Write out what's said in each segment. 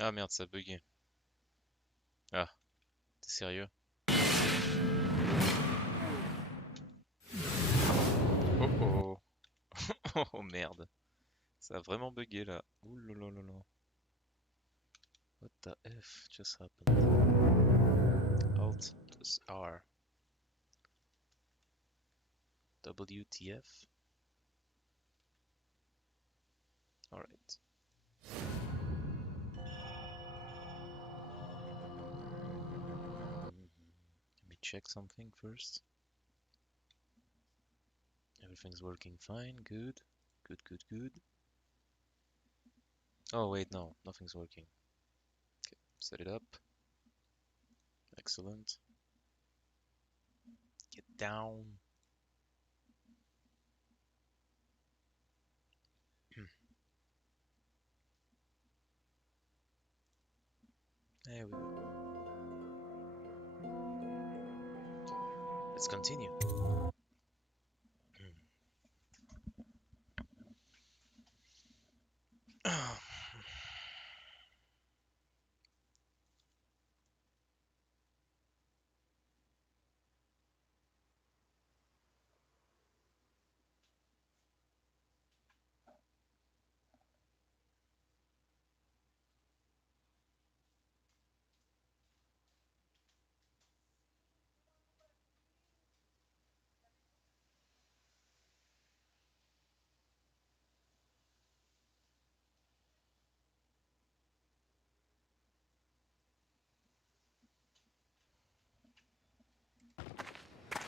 Ah merde, ça a bugué. Ah, t'es sérieux? Oh oh. Oh merde. Ça a vraiment bugué là. Ouh là là là là. What the F just happened? Alt plus R. WTF? Alright. Let me check something first. Everything's working fine, good. Good, good, good. Oh wait, no, nothing's working. Okay, set it up. Excellent. Get down. There we go. Let's continue.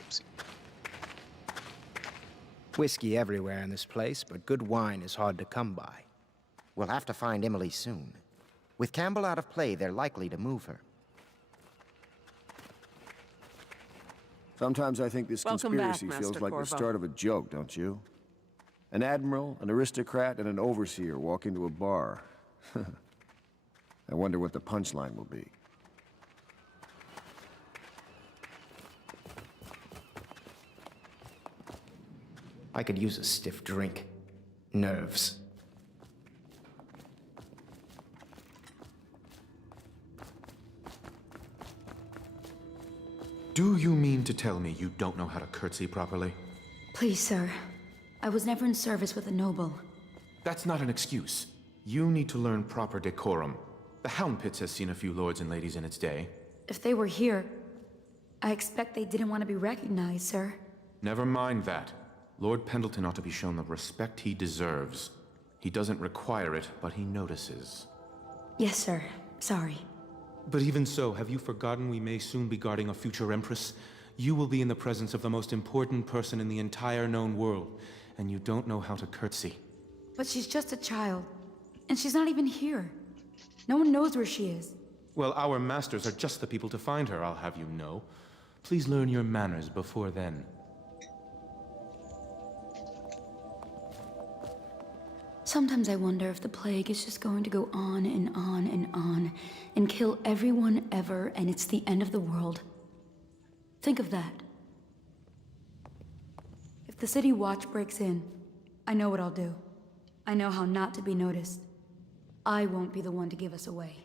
Oopsie. Whiskey everywhere in this place, but good wine is hard to come by. We'll have to find Emily soon. With Campbell out of play, they're likely to move her. Sometimes I think this Welcome back, conspiracy feels Master like the Corvo. start of a joke, don't you? An admiral, an aristocrat, and an overseer walk into a bar. I wonder what the punchline will be. I could use a stiff drink. Nerves. Do you mean to tell me you don't know how to curtsy properly? Please, sir. I was never in service with a noble. That's not an excuse. You need to learn proper decorum. The Hound Pits has seen a few lords and ladies in its day. If they were here, I expect they didn't want to be recognized, sir. Never mind that. Lord Pendleton ought to be shown the respect he deserves. He doesn't require it, but he notices. Yes, sir. Sorry. But even so, have you forgotten we may soon be guarding a future Empress? You will be in the presence of the most important person in the entire known world, and you don't know how to curtsy. But she's just a child, and she's not even here. No one knows where she is. Well, our masters are just the people to find her, I'll have you know. Please learn your manners before then. Sometimes I wonder if the plague is just going to go on and on and on, and kill everyone ever, and it's the end of the world. Think of that. If the city watch breaks in, I know what I'll do. I know how not to be noticed. I won't be the one to give us away.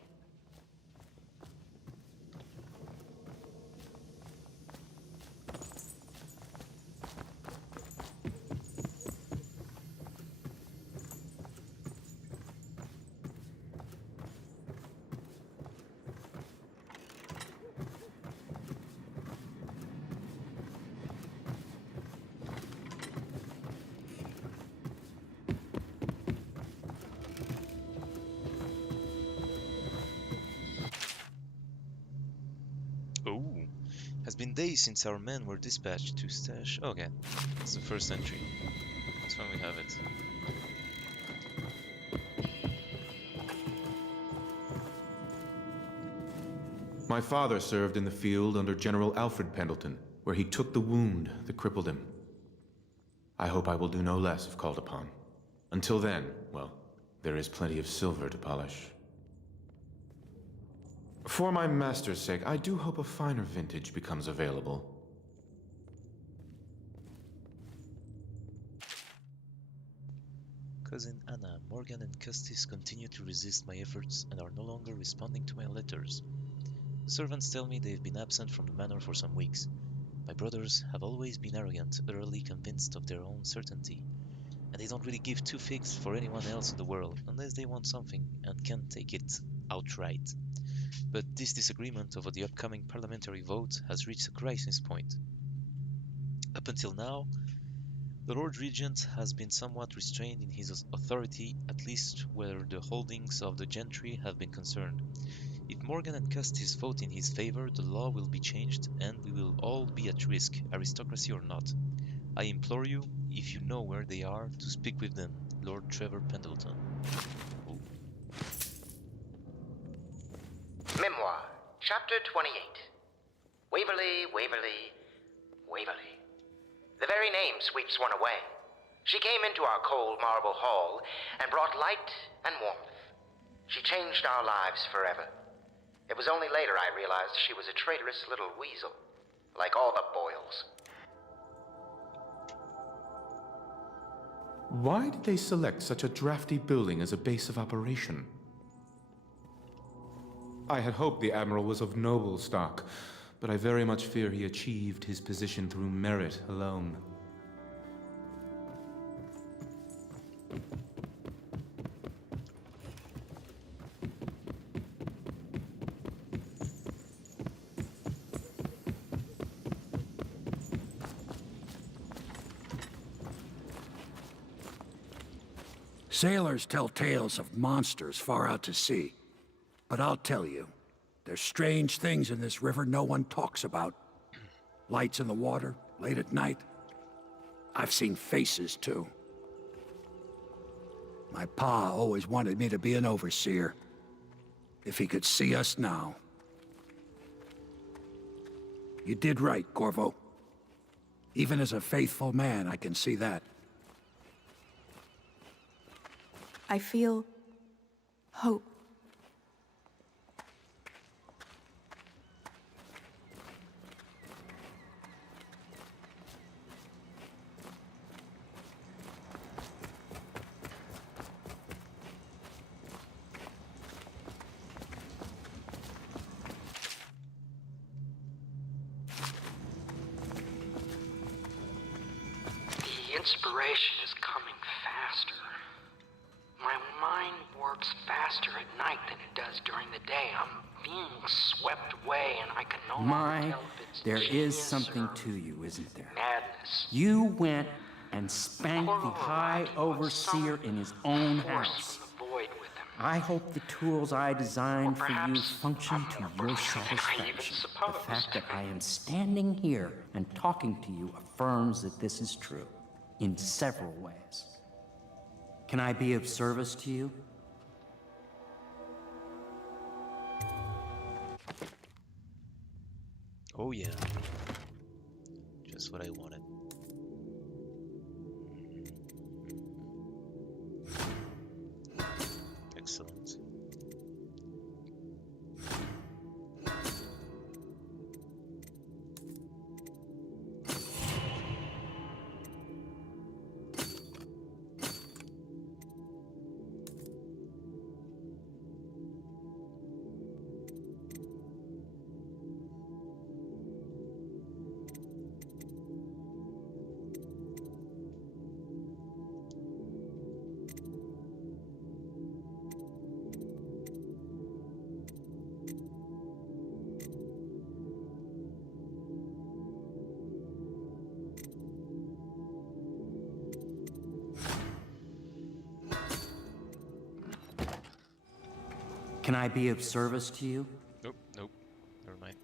Oh, has been days since our men were dispatched to stash. Okay, it's the first entry. That's when we have it. My father served in the field under General Alfred Pendleton, where he took the wound that crippled him. I hope I will do no less if called upon. Until then, well, there is plenty of silver to polish. For my master's sake, I do hope a finer vintage becomes available. cousin Anna, Morgan and Custis continue to resist my efforts and are no longer responding to my letters. The servants tell me they've been absent from the manor for some weeks. My brothers have always been arrogant, utterly convinced of their own certainty, and they don't really give two figs for anyone else in the world unless they want something and can't take it outright. But this disagreement over the upcoming parliamentary vote has reached a crisis point. Up until now, the Lord Regent has been somewhat restrained in his authority, at least where the holdings of the gentry have been concerned. If Morgan and Custis vote in his favor, the law will be changed, and we will all be at risk, aristocracy or not. I implore you, if you know where they are, to speak with them. Lord Trevor Pendleton. Ooh. Memoir, Chapter 28. Waverly, Waverly, Waverly. The very name sweeps one away. She came into our cold marble hall and brought light and warmth. She changed our lives forever. It was only later I realized she was a traitorous little weasel, like all the Boyles. Why did they select such a drafty building as a base of operation? I had hoped the Admiral was of noble stock, but I very much fear he achieved his position through merit alone. Sailors tell tales of monsters far out to sea. But I'll tell you, there's strange things in this river no one talks about. Lights in the water, late at night. I've seen faces, too. My pa always wanted me to be an overseer. If he could see us now. You did right, Corvo. Even as a faithful man, I can see that. I feel hope. The inspiration is coming faster. My mind works faster at night than it does during the day. I'm being swept away, and I can no longer tell if it's there is genius something or to you, isn't there? madness. You went and spanked the High Horror, Overseer in his own force house. from the void with him. I hope the tools I designed for you Perhaps function I'm to more your brilliant than I even satisfaction. The supposed. fact that I am standing here and talking to you affirms that this is true, in several ways. Can I be of service to you? Oh yeah. Just what I wanted. Excellent. Can I be of service to you? Nope, nope. Never mind.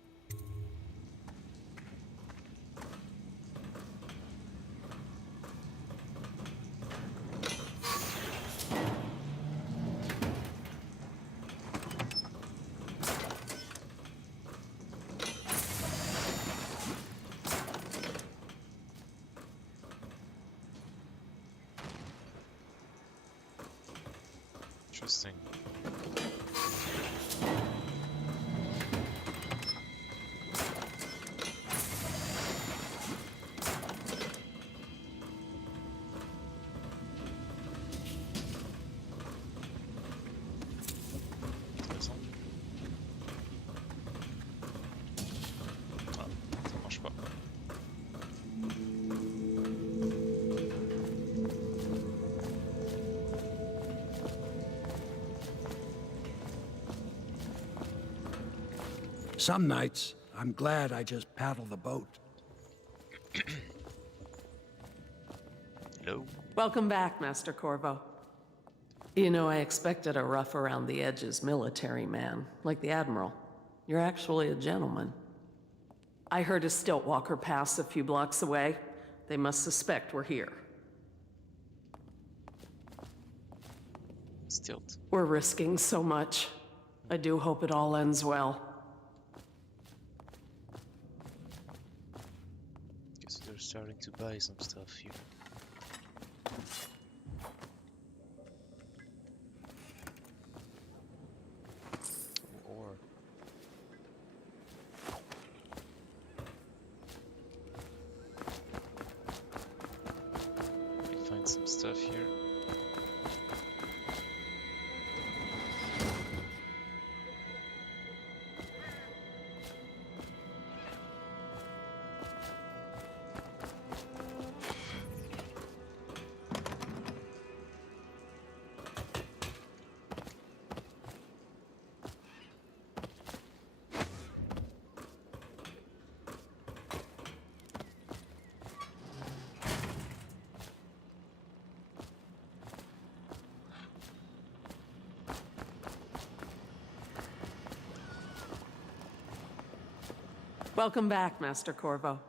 Interesting. Some nights, I'm glad I just paddle the boat. Hello. Welcome back, Master Corvo. You know, I expected a rough around the edges military man, like the Admiral. You're actually a gentleman. I heard a stilt walker pass a few blocks away. They must suspect we're here. Stilt. We're risking so much. I do hope it all ends well. Guess they're starting to buy some stuff here. Or find some stuff here. Welcome back, Master Corvo.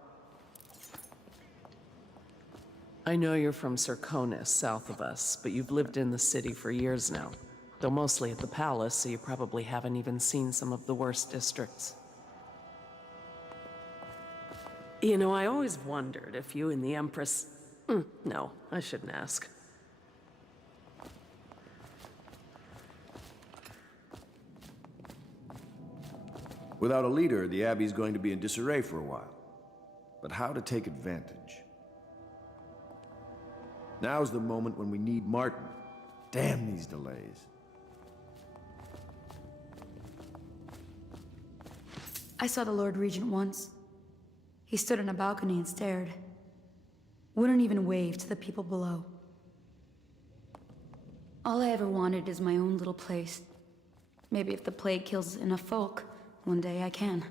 I know you're from Serconis, south of us, but you've lived in the city for years now. Though mostly at the palace, so you probably haven't even seen some of the worst districts. You know, I always wondered if you and the Empress... no, I shouldn't ask. Without a leader, the Abbey's going to be in disarray for a while. But how to take advantage? Now's the moment when we need Martin. Damn these delays. I saw the Lord Regent once. He stood on a balcony and stared. Wouldn't even wave to the people below. All I ever wanted is my own little place. Maybe if the plague kills enough folk, one day I can.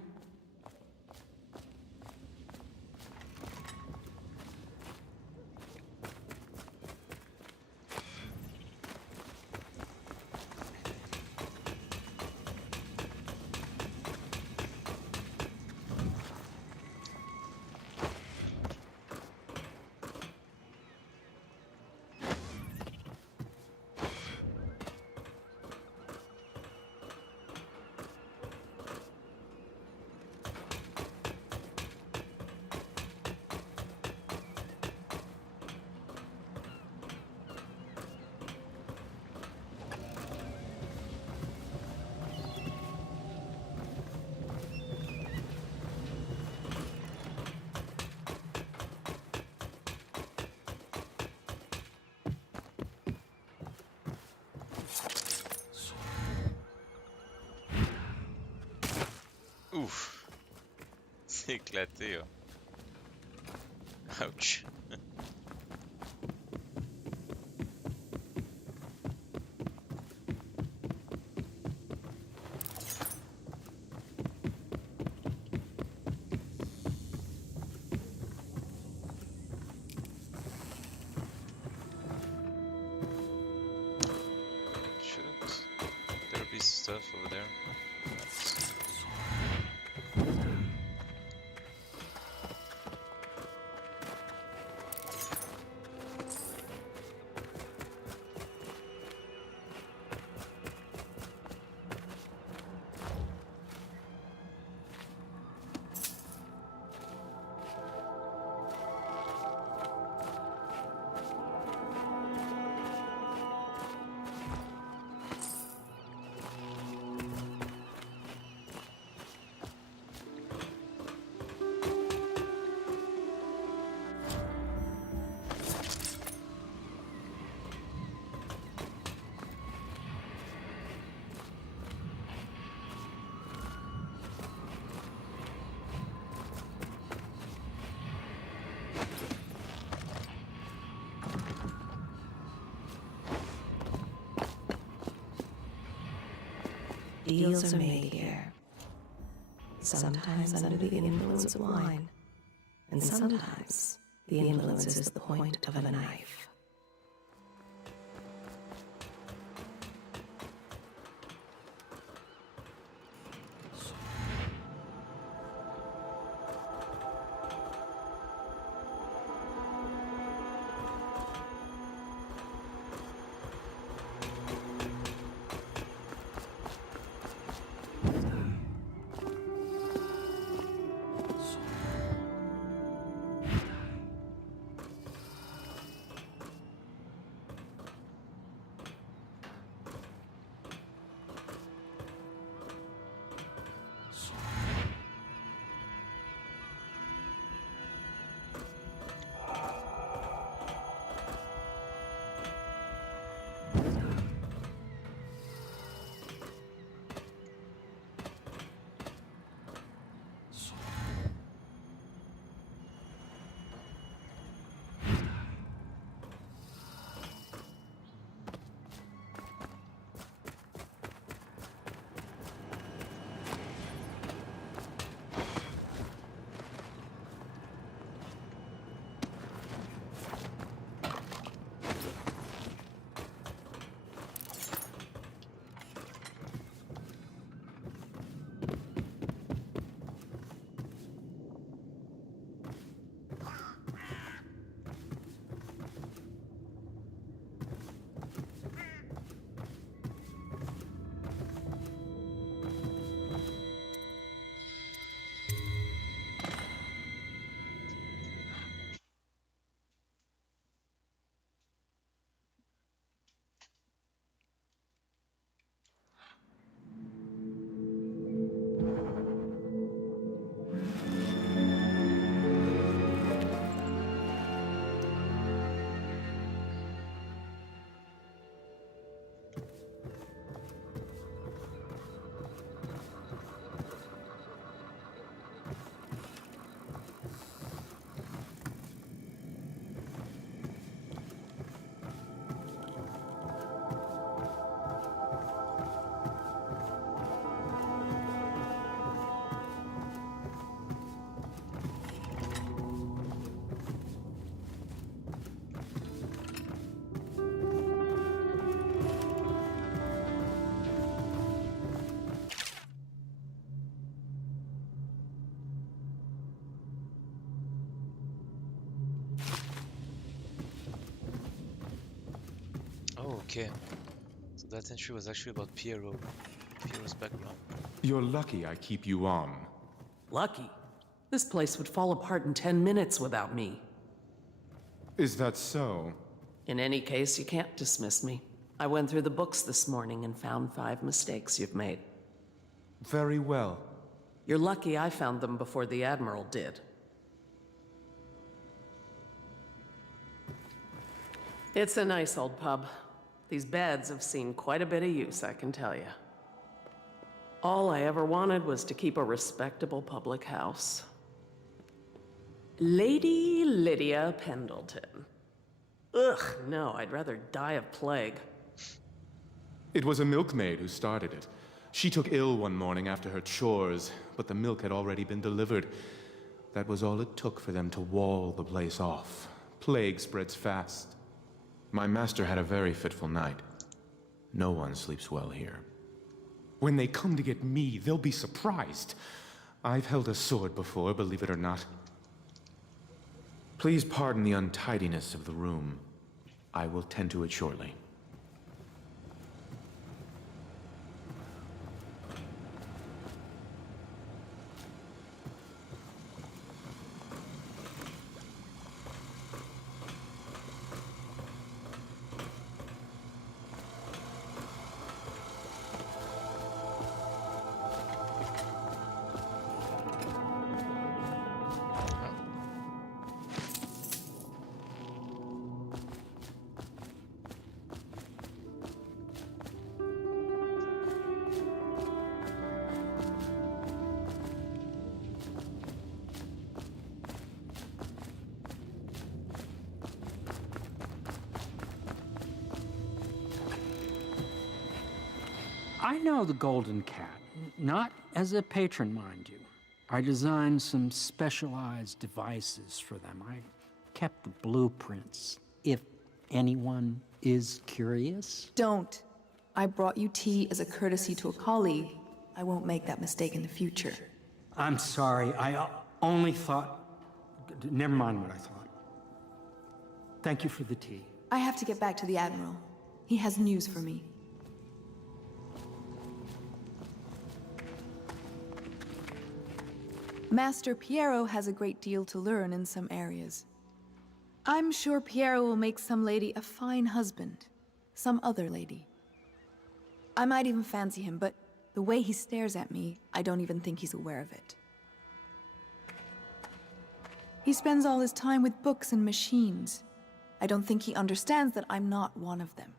Ouf. C'est éclaté, hein. Ouch. Shouldn't there be stuff over there? Deals are made here. sometimes under the influence of wine, and sometimes the influence is the point of a knife. Oh, okay. So that entry was actually about Piero's background. You're lucky I keep you on. Lucky? This place would fall apart in 10 minutes without me. Is that so? In any case, you can't dismiss me. I went through the books this morning and found 5 mistakes you've made. Very well. You're lucky I found them before the Admiral did. It's a nice old pub. These beds have seen quite a bit of use, I can tell you. All I ever wanted was to keep a respectable public house. Lady Lydia Pendleton. Ugh, no, I'd rather die of plague. It was a milkmaid who started it. She took ill one morning after her chores, but the milk had already been delivered. That was all it took for them to wall the place off. Plague spreads fast. My master had a very fitful night. No one sleeps well here. When they come to get me, they'll be surprised. I've held a sword before, believe it or not. Please pardon the untidiness of the room. I will tend to it shortly. I know the Golden Cat. Not as a patron, mind you. I designed some specialized devices for them. I kept the blueprints, if anyone is curious. Don't. I brought you tea as a courtesy to a colleague. I won't make that mistake in the future. I'm sorry, I only thought... Never mind what I thought. Thank you for the tea. I have to get back to the Admiral. He has news for me. Master Piero has a great deal to learn in some areas. I'm sure Piero will make some lady a fine husband. Some other lady. I might even fancy him, but the way he stares at me, I don't even think he's aware of it. He spends all his time with books and machines. I don't think he understands that I'm not one of them.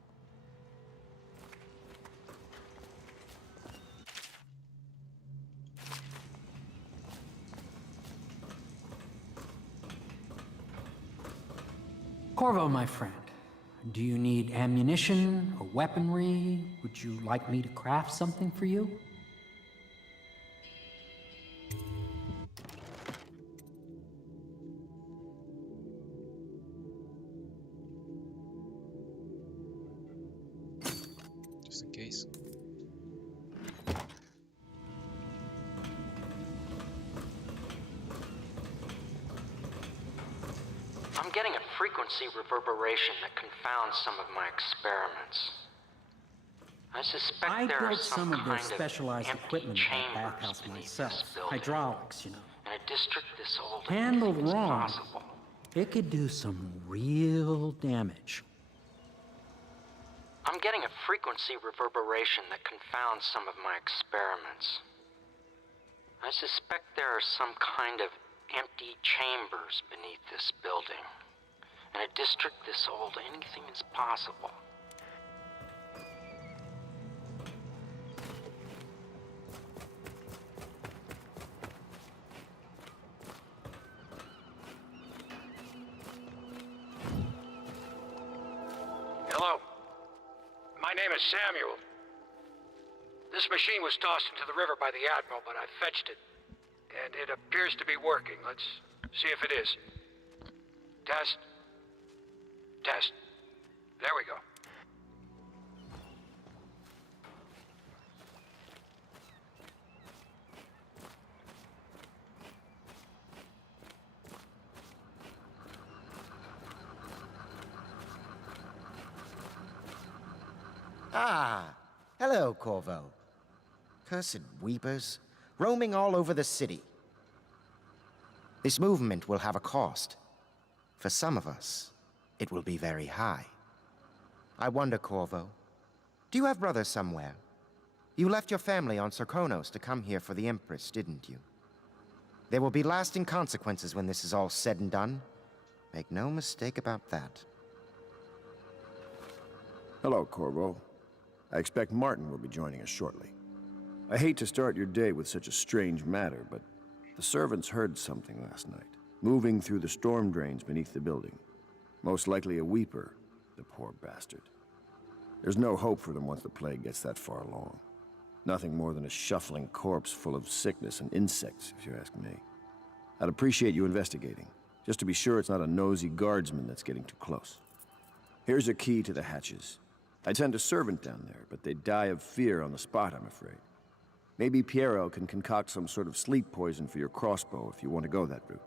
Corvo, my friend, do you need ammunition or weaponry? Would you like me to craft something for you? Just in case. I'm getting a frequency reverberation that confounds some of my experiments. I suspect there are built some of their kind specialized empty equipment in that chambers bathhouse beneath myself. this building. Hydraulics, you know. In a district this old, Handled anything is wrong, possible. it could do some real damage. I'm getting a frequency reverberation that confounds some of my experiments. I suspect there are some kind of empty chambers beneath this building. In a district this old, anything is possible. Hello. My name is Samuel. This machine was tossed into the river by the Admiral, but I fetched it. And it appears to be working. Let's see if it is. Test. Test. There we go. Ah, hello, Corvo. Cursed weepers, roaming all over the city. This movement will have a cost. For some of us, it will be very high. I wonder, Corvo, do you have brothers somewhere? You left your family on Sarkonos to come here for the Empress, didn't you? There will be lasting consequences when this is all said and done. Make no mistake about that. Hello, Corvo. I expect Martin will be joining us shortly. I hate to start your day with such a strange matter, but the servants heard something last night, moving through the storm drains beneath the building. Most likely a weeper, the poor bastard. There's no hope for them once the plague gets that far along. Nothing more than a shuffling corpse full of sickness and insects, if you ask me. I'd appreciate you investigating, just to be sure it's not a nosy guardsman that's getting too close. Here's a key to the hatches. I'd send a servant down there, but they'd die of fear on the spot, I'm afraid. Maybe Piero can concoct some sort of sleep poison for your crossbow if you want to go that route.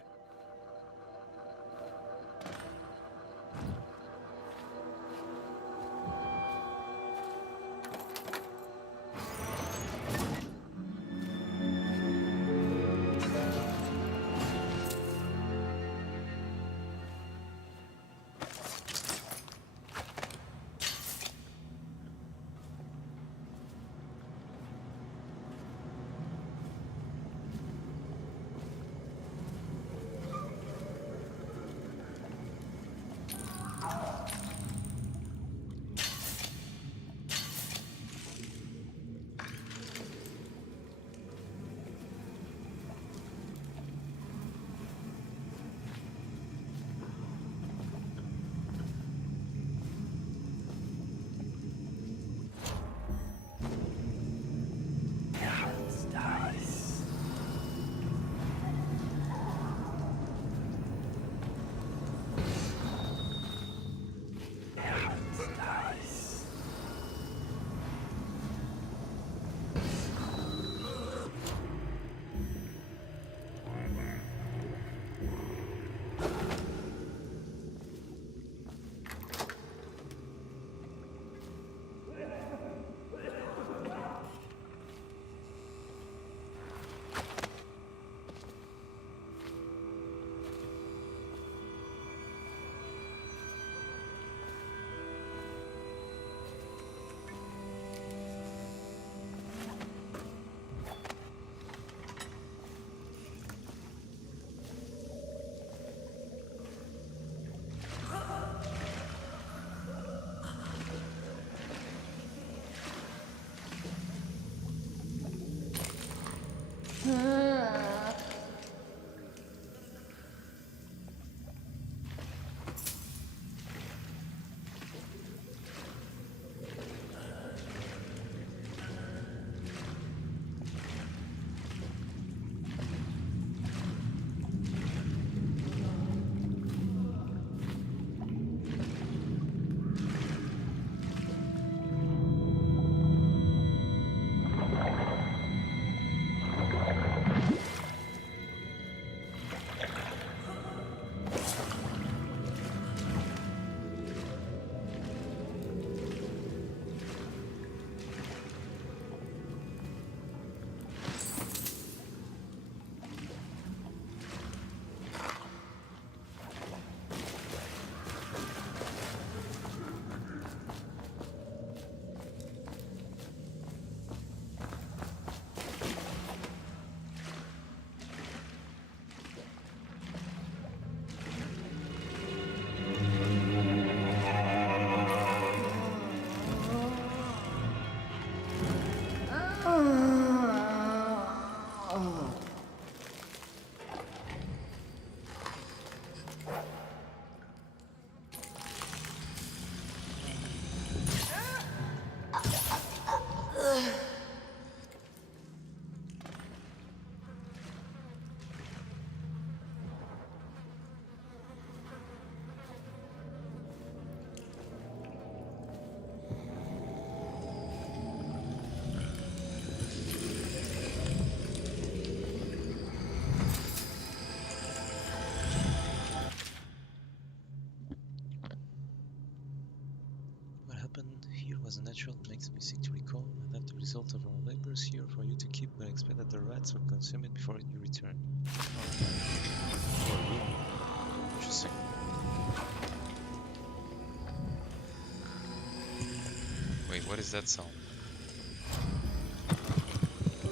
was a natural that makes me sick to recall, and that the result of our labors here for you to keep, but I expect that the rats will consume it before you return. Oh, really? Interesting. Wait, what is that sound?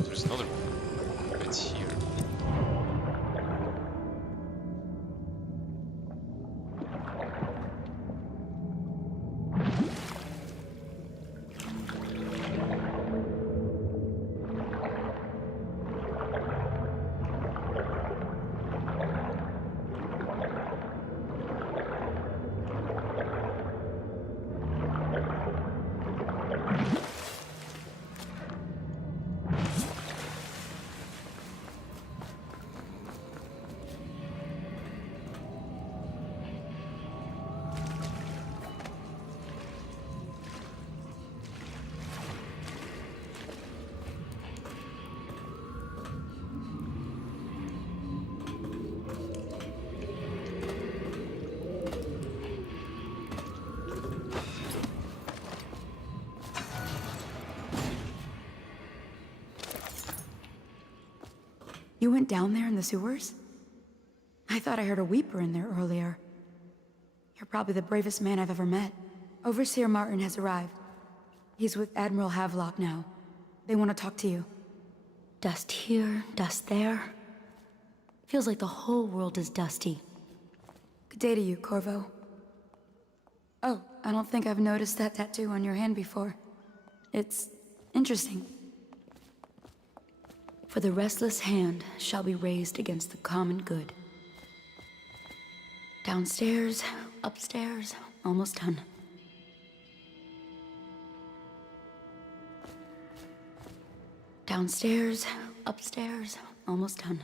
There's another one. It's here. You went down there in the sewers? I thought I heard a weeper in there earlier. You're probably the bravest man I've ever met. Overseer Martin has arrived. He's with Admiral Havelock now. They want to talk to you. Dust here, dust there. Feels like the whole world is dusty. Good day to you, Corvo. Oh, I don't think I've noticed that tattoo on your hand before. It's interesting. For the restless hand shall be raised against the common good. Downstairs, upstairs, almost done. Downstairs, upstairs, almost done.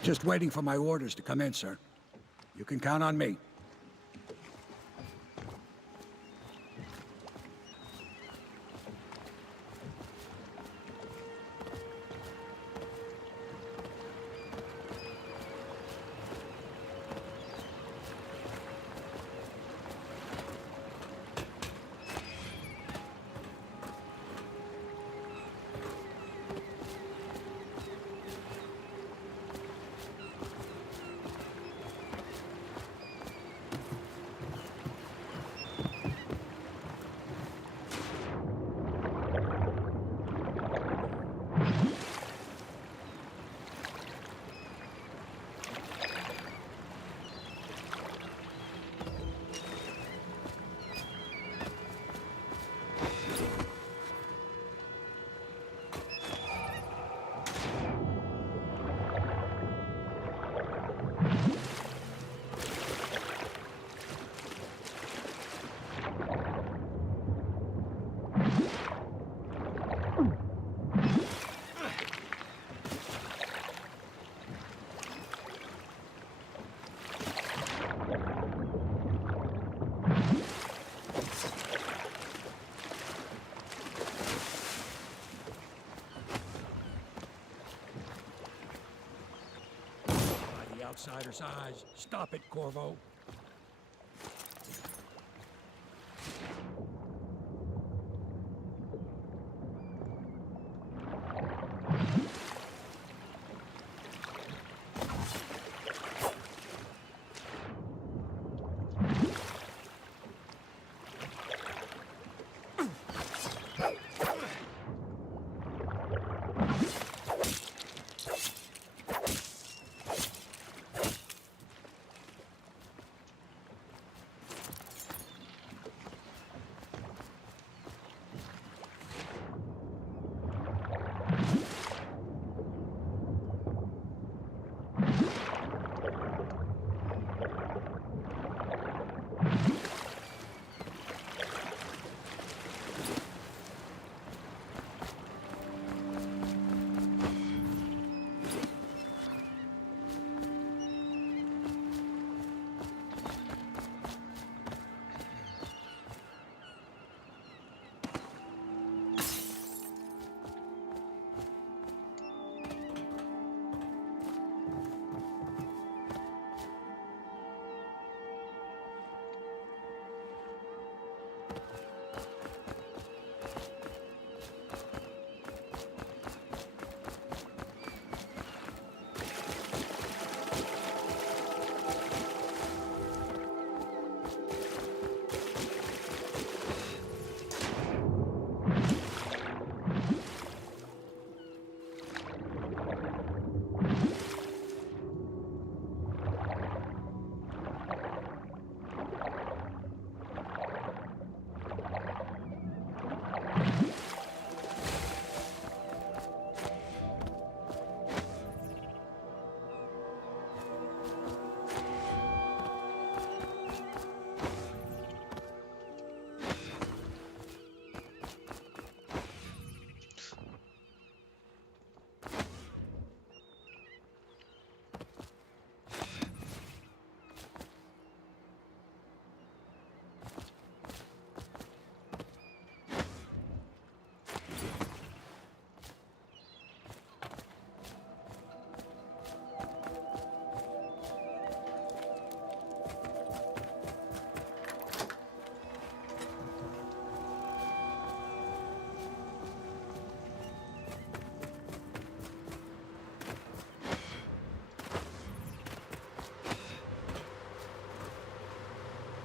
Just waiting for my orders to come in, sir. You can count on me. Outsider's eyes. Stop it, Corvo.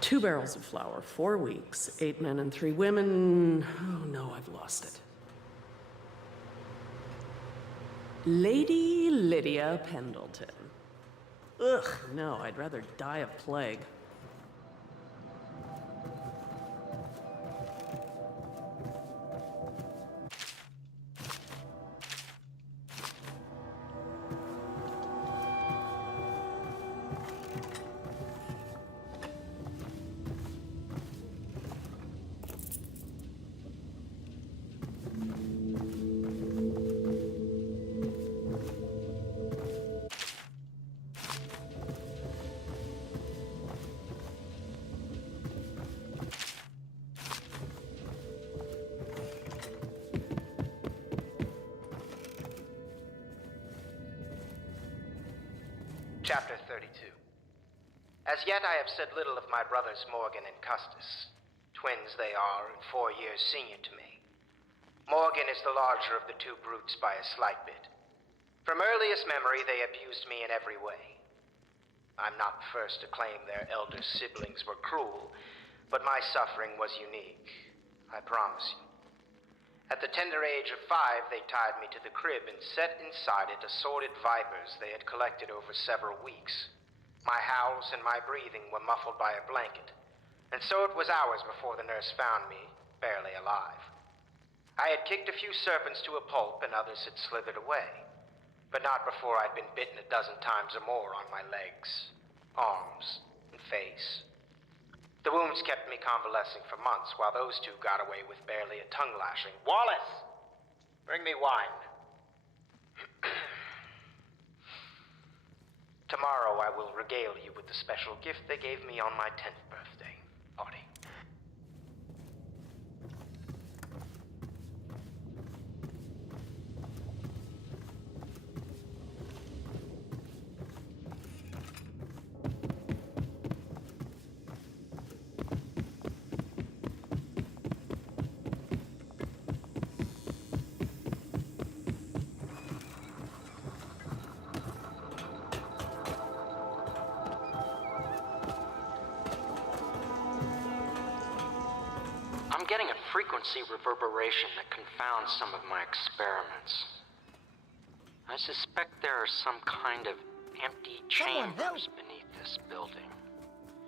2 barrels of flour, 4 weeks, 8 men and 3 women. Oh no, I've lost it. Lady Lydia Pendleton. Ugh, no, I'd rather die of plague. Chapter 32. As yet I have said little of my brothers Morgan and Custis. Twins they are, and 4 years senior to me. Morgan is the larger of the 2 brutes by a slight bit. From earliest memory they abused me in every way. I'm not the first to claim their elder siblings were cruel, but my suffering was unique, I promise you. At the tender age of 5, they tied me to the crib and set inside it assorted vipers they had collected over several weeks. My howls and my breathing were muffled by a blanket, and so it was hours before the nurse found me, barely alive. I had kicked a few serpents to a pulp and others had slithered away, but not before I'd been bitten a dozen times or more on my legs, arms, and face. The wounds kept me convalescing for months, while those 2 got away with barely a tongue lashing. Wallace! Bring me wine. Tomorrow I will regale you with the special gift they gave me on my 10th birthday party. I'm getting a frequency reverberation that confounds some of my experiments. I suspect there are some kind of empty chambers beneath this building.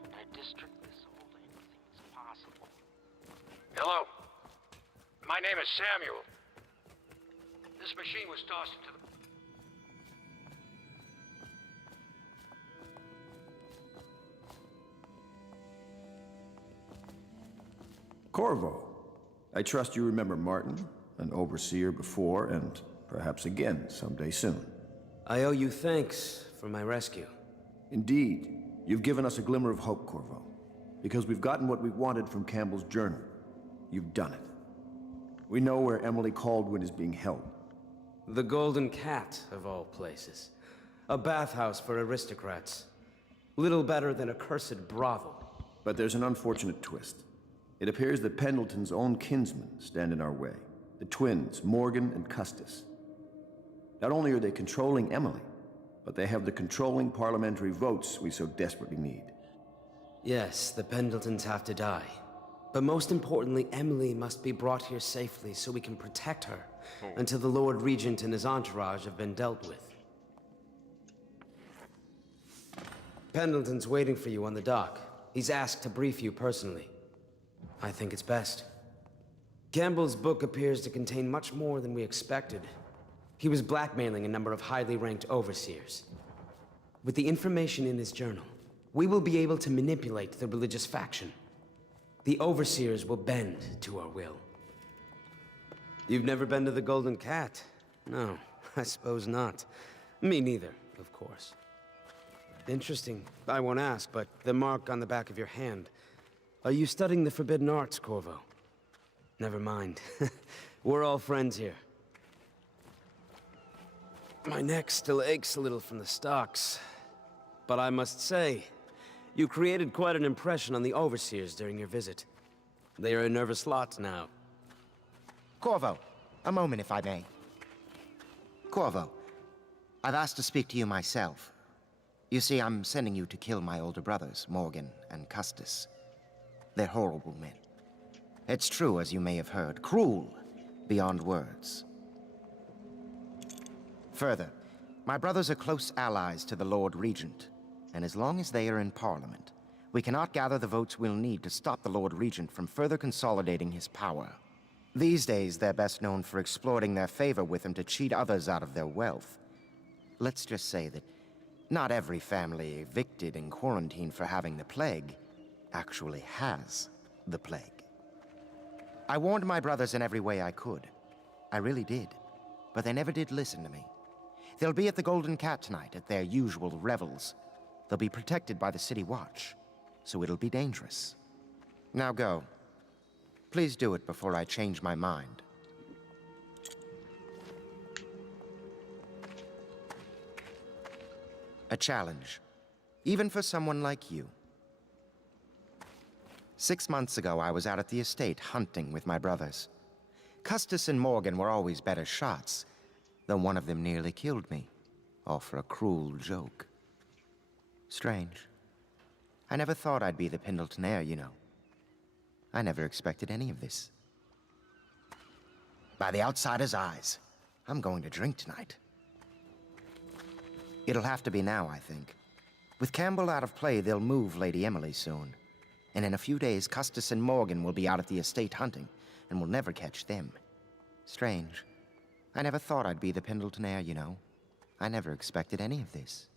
In a district this old, anything is possible. Hello. My name is Samuel. This machine was tossed into the... Corvo, I trust you remember Martin, an overseer before, and perhaps again someday soon. I owe you thanks for my rescue. Indeed. You've given us a glimmer of hope, Corvo. Because we've gotten what we wanted from Campbell's journal. You've done it. We know where Emily Caldwin is being held. The Golden Cat, of all places. A bathhouse for aristocrats. Little better than a cursed brothel. But there's an unfortunate twist. It appears that Pendleton's own kinsmen stand in our way. The twins, Morgan and Custis. Not only are they controlling Emily, but they have the controlling parliamentary votes we so desperately need. Yes, the Pendletons have to die. But most importantly, Emily must be brought here safely so we can protect her until the Lord Regent and his entourage have been dealt with. Pendleton's waiting for you on the dock. He's asked to brief you personally. I think it's best. Campbell's book appears to contain much more than we expected. He was blackmailing a number of highly ranked overseers. With the information in his journal, we will be able to manipulate the religious faction. The overseers will bend to our will. You've never been to the Golden Cat? No, I suppose not. Me neither, of course. Interesting. I won't ask, but the mark on the back of your hand. Are you studying the forbidden arts, Corvo? Never mind. We're all friends here. My neck still aches a little from the stocks. But I must say, you created quite an impression on the overseers during your visit. They are a nervous lot now. Corvo, a moment if I may. Corvo, I've asked to speak to you myself. You see, I'm sending you to kill my older brothers, Morgan and Custis. They're horrible men. It's true, as you may have heard, cruel beyond words. Further, my brothers are close allies to the Lord Regent, and as long as they are in Parliament, we cannot gather the votes we'll need to stop the Lord Regent from further consolidating his power. These days, they're best known for exploiting their favor with him to cheat others out of their wealth. Let's just say that not every family evicted and quarantined for having the plague actually has the plague. I warned my brothers in every way I could. I really did. But they never did listen to me. They'll be at the Golden Cat tonight at their usual revels. They'll be protected by the City Watch, so it'll be dangerous. Now go. Please do it before I change my mind. A challenge, even for someone like you. 6 months ago, I was out at the estate hunting with my brothers. Custis and Morgan were always better shots, though one of them nearly killed me, all for a cruel joke. Strange. I never thought I'd be the Pendleton heir, you know. I never expected any of this. By the outsider's eyes, I'm going to drink tonight. It'll have to be now, I think. With Campbell out of play, they'll move Lady Emily soon. And in a few days, Custis and Morgan will be out at the estate hunting, and we'll never catch them. Strange. I never thought I'd be the Pendleton heir, you know. I never expected any of this.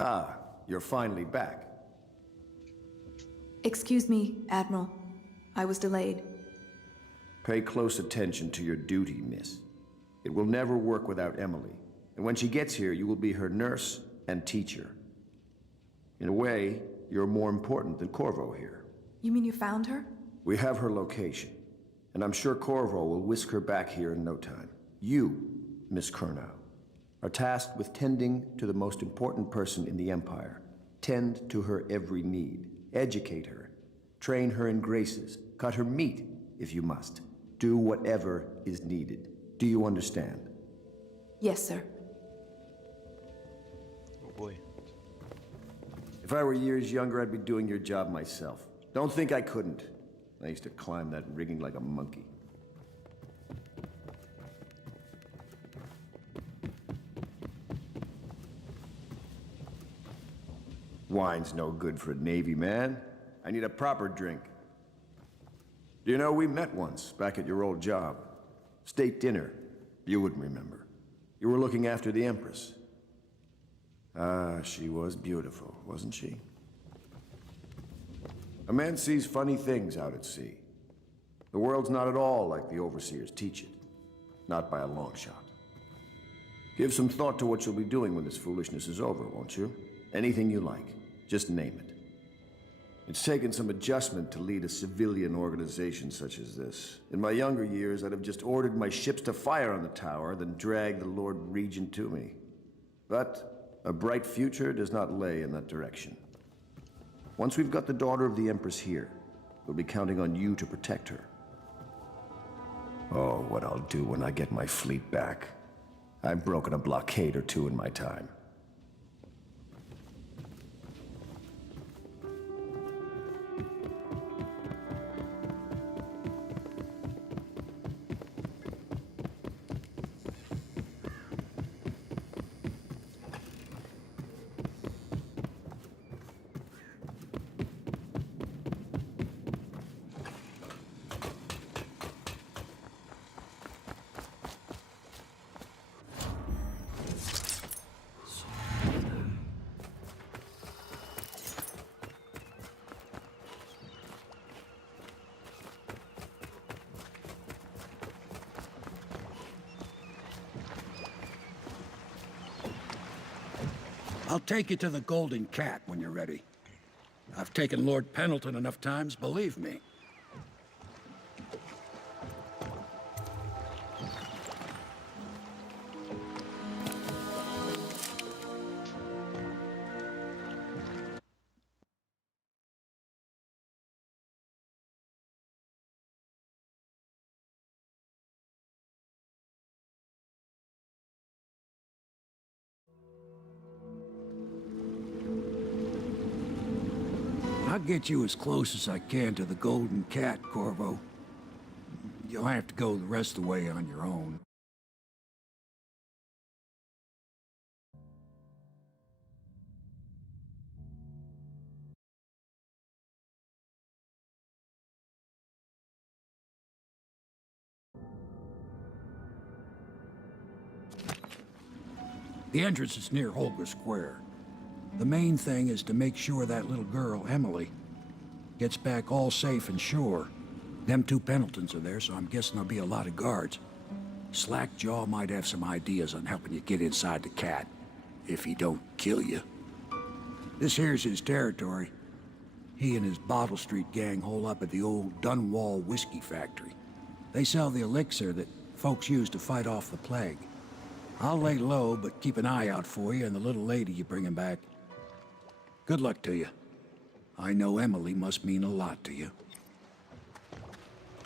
Ah, you're finally back. Excuse me, Admiral. I was delayed. Pay close attention to your duty, miss. It will never work without Emily. And when she gets here, you will be her nurse and teacher. In a way, you're more important than Corvo here. You mean you found her? We have her location, and I'm sure Corvo will whisk her back here in no time. You, Miss Kurnow, are tasked with tending to the most important person in the Empire. Tend to her every need. Educate her. Train her in graces. Cut her meat, if you must. Do whatever is needed. Do you understand? Yes, sir. Oh boy. If I were years younger, I'd be doing your job myself. Don't think I couldn't. I used to climb that rigging like a monkey. Wine's no good for a Navy man. I need a proper drink. Do you know, we met once, back at your old job. State dinner. You wouldn't remember. You were looking after the Empress. Ah, she was beautiful, wasn't she? A man sees funny things out at sea. The world's not at all like the overseers teach it. Not by a long shot. Give some thought to what you'll be doing when this foolishness is over, won't you? Anything you like. Just name it. It's taken some adjustment to lead a civilian organization such as this. In my younger years, I'd have just ordered my ships to fire on the tower, then dragged the Lord Regent to me. But a bright future does not lay in that direction. Once we've got the daughter of the Empress here, we'll be counting on you to protect her. Oh, what I'll do when I get my fleet back. I've broken a blockade or two in my time. I'll take you to the Golden Cat when you're ready. I've taken Lord Pendleton enough times, believe me. I'll get you as close as I can to the Golden Cat, Corvo. You'll have to go the rest of the way on your own. The entrance is near Holger Square. The main thing is to make sure that little girl, Emily, gets back all safe and sure. Them two Pendletons are there, so I'm guessing there'll be a lot of guards. Slackjaw might have some ideas on helping you get inside the cat, if he don't kill you. This here's his territory. He and his Bottle Street gang hole up at the old Dunwall whiskey factory. They sell the elixir that folks use to fight off the plague. I'll lay low, but keep an eye out for you and the little lady you bring him back. Good luck to you. I know Emily must mean a lot to you.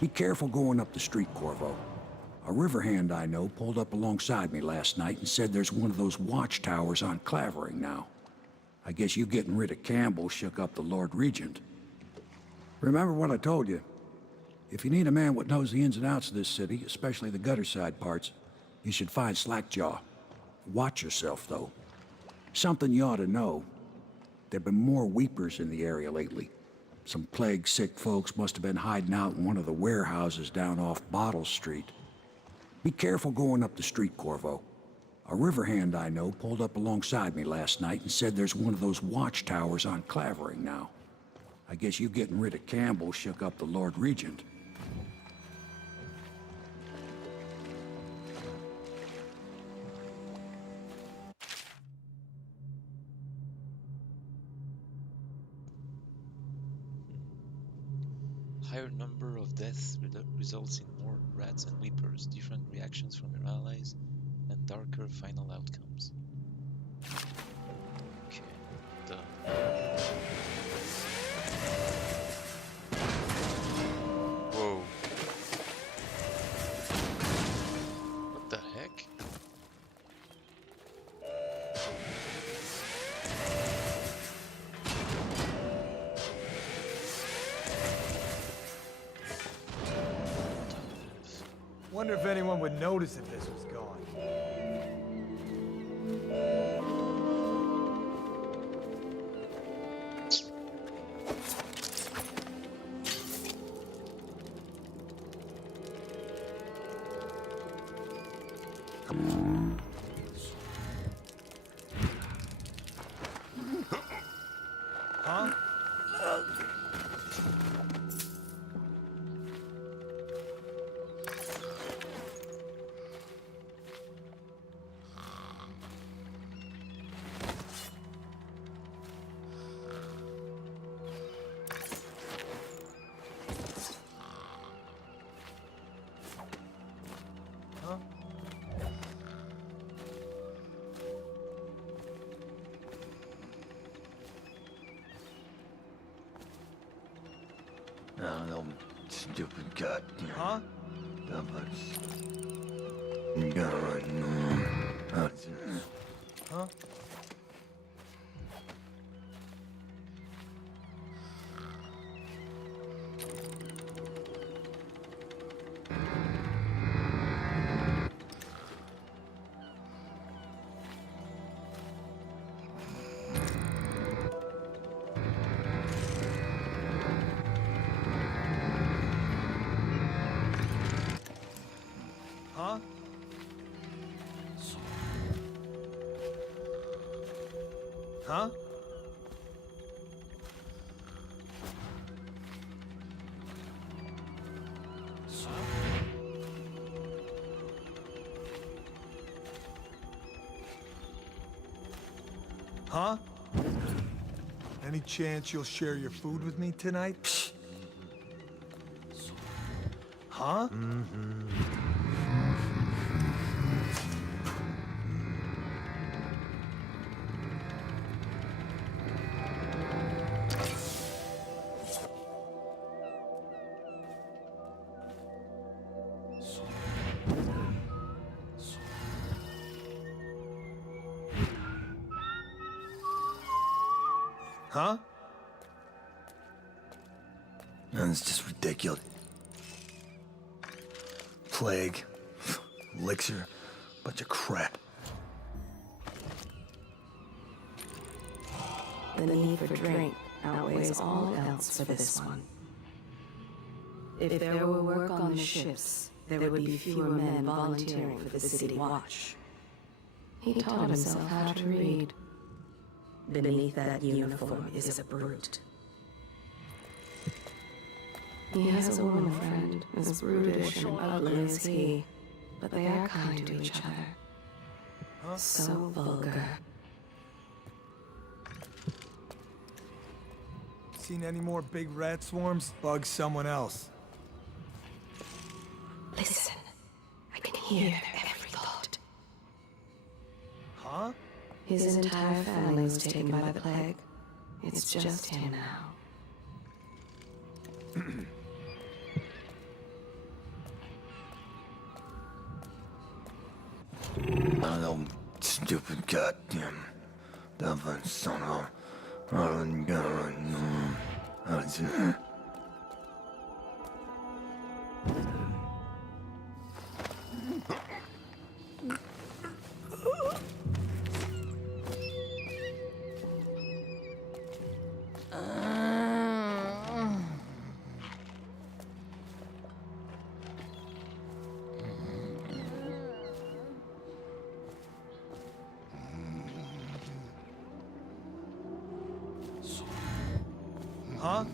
Be careful going up the street, Corvo. A river hand I know pulled up alongside me last night and said there's one of those watchtowers on Clavering now. I guess you getting rid of Campbell shook up the Lord Regent. Remember what I told you. If you need a man what knows the ins and outs of this city, especially the gutter side parts, you should find Slackjaw. Watch yourself, though. Something you ought to know. There've been more weepers in the area lately. Some plague-sick folks must have been hiding out in one of the warehouses down off Bottle Street. Be careful going up the street, Corvo. A river hand I know pulled up alongside me last night and said there's one of those watchtowers on Clavering now. I guess you getting rid of Campbell shook up the Lord Regent. Higher number of deaths results in more rats and weepers, different reactions from your allies, and darker final outcomes. Okay, done. Whoa. What the heck? Wonder if anyone would notice if this was gone. Huh? Oh, no stupid goddamn. Huh? You got it right now. Huh? Huh? Huh? Huh? Any chance you'll share your food with me tonight? Huh? Huh? That's just ridiculous. Plague. Elixir. Bunch of crap. The need for drink outweighs all else for this one. If there were work on the ships, there would be fewer men volunteering for the city watch. He taught himself how to read. Beneath that uniform is a brute. He has a woman friend as brutish and ugly as he, but they are kind to each other. So vulgar. Seen any more big rat swarms? Bug someone else. Listen, I can hear their every thought. Huh? His entire family was taken by the plague. It's just him now. Oh, stupid goddamn Dublin son of a... I'm gonna run. Huh?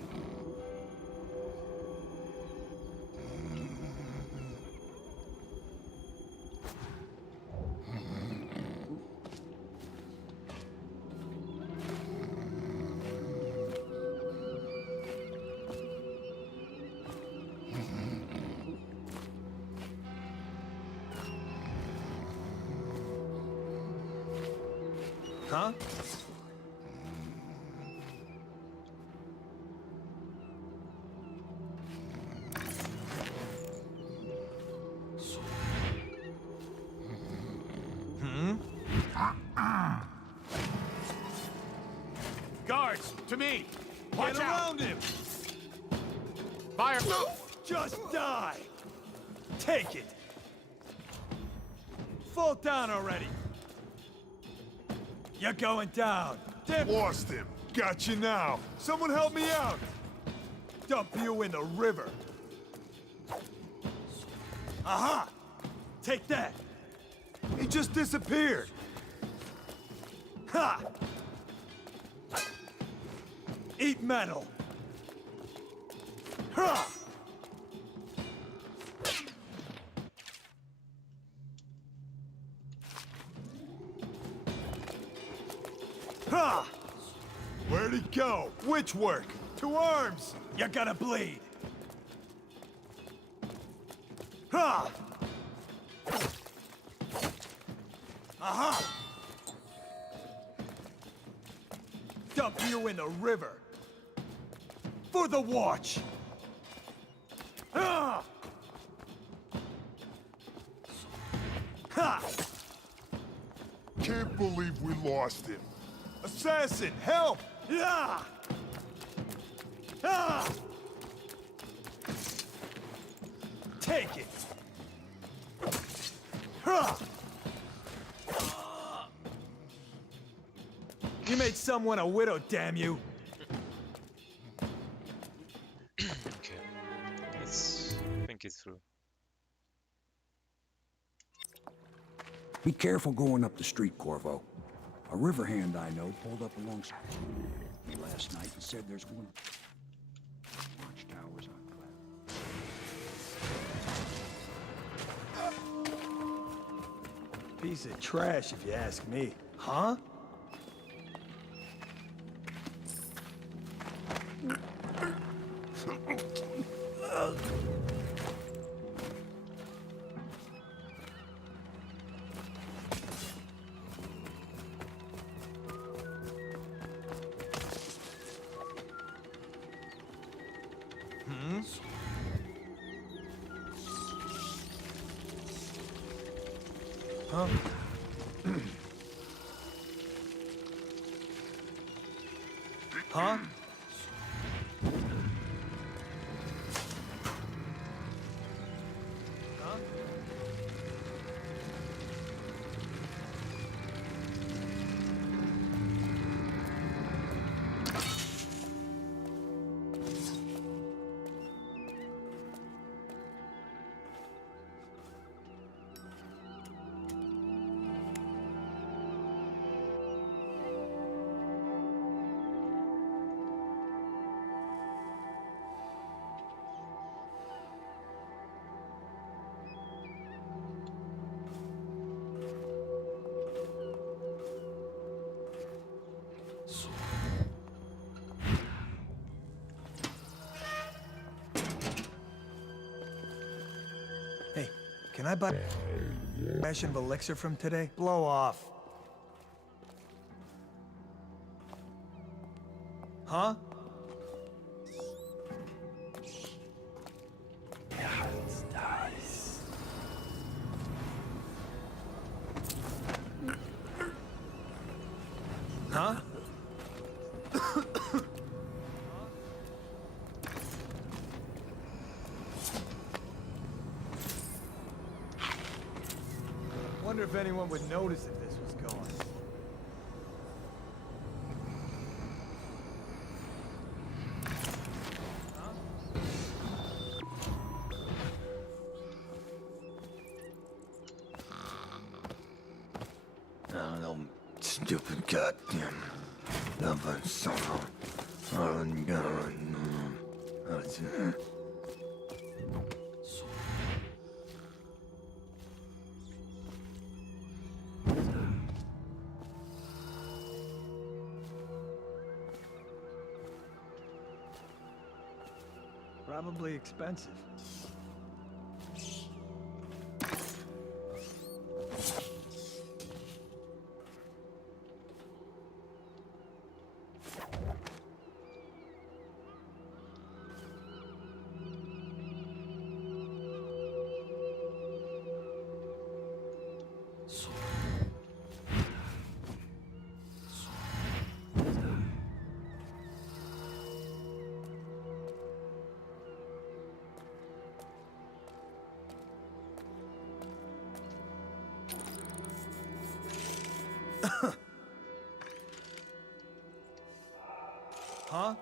Huh? Guards, to me! Get around him! Fire! No! Just die! Take it! Fall down already! You're going down! Lost him! Got you now! Someone help me out! Dump you in the river! Aha! Take that! He just disappeared! Ha! Eat metal! Ha! Ha! Where'd he go? Which work? To arms! You're gonna bleed! Ha! Aha! Dump you in the river! For the watch! Ha! Ha! Can't believe we lost him. Assassin, help! Yeah! Ah! Take it! Ha! You made someone a widow, damn you! Okay, let's think it through. Be careful going up the street, Corvo. A river hand I know pulled up alongside me last night and said there's one watchtowers on Piece of trash, if you ask me. Huh? Huh? Huh? Hey, can I buy a ration of elixir from today? Blow off. Huh? Huh? Wonder if anyone would notice if this was gone. No, stupid goddamn. Davon son of Alan Garan. Probably expensive. Huh?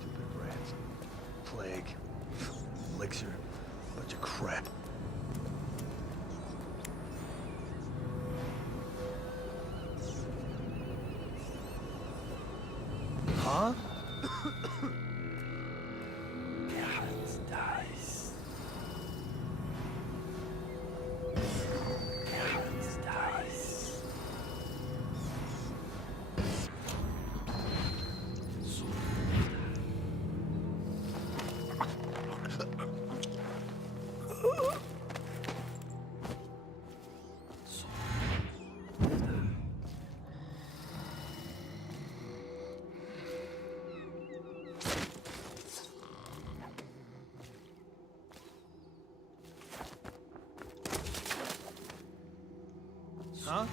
Stupid rats. Plague. Elixir. Bunch of crap. Huh? Huh?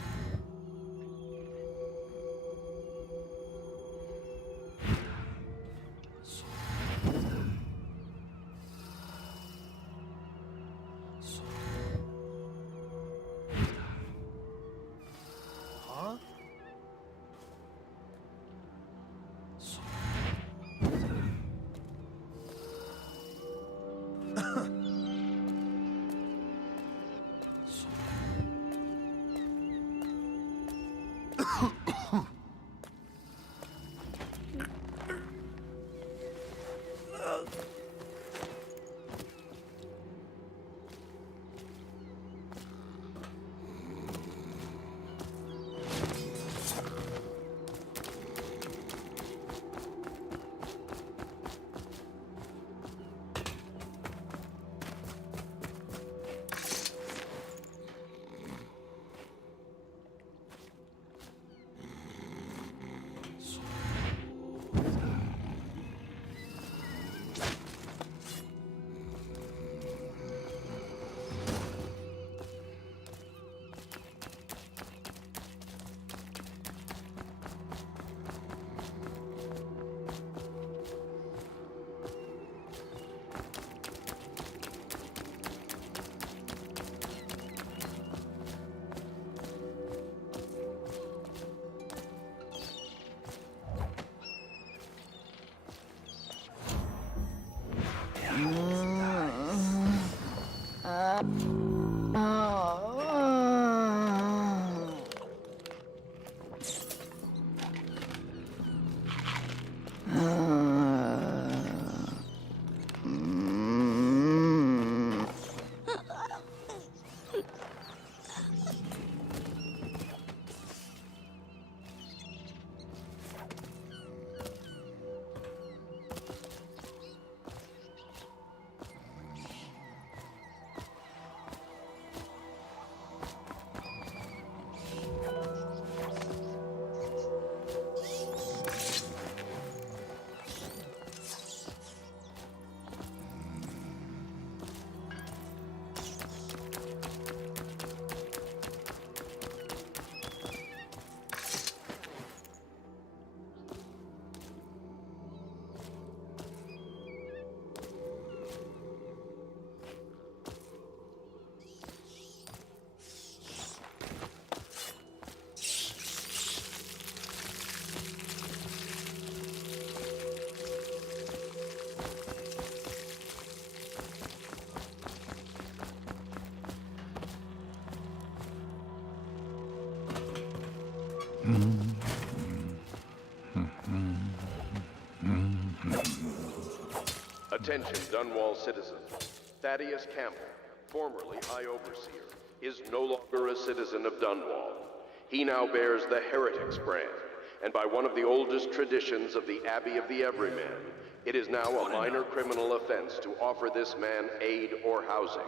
Huh? Attention, Dunwall citizens. Thaddeus Campbell, formerly High Overseer, is no longer a citizen of Dunwall. He now bears the Heretics brand, and by one of the oldest traditions of the Abbey of the Everyman, it is now a minor criminal offense to offer this man aid or housing.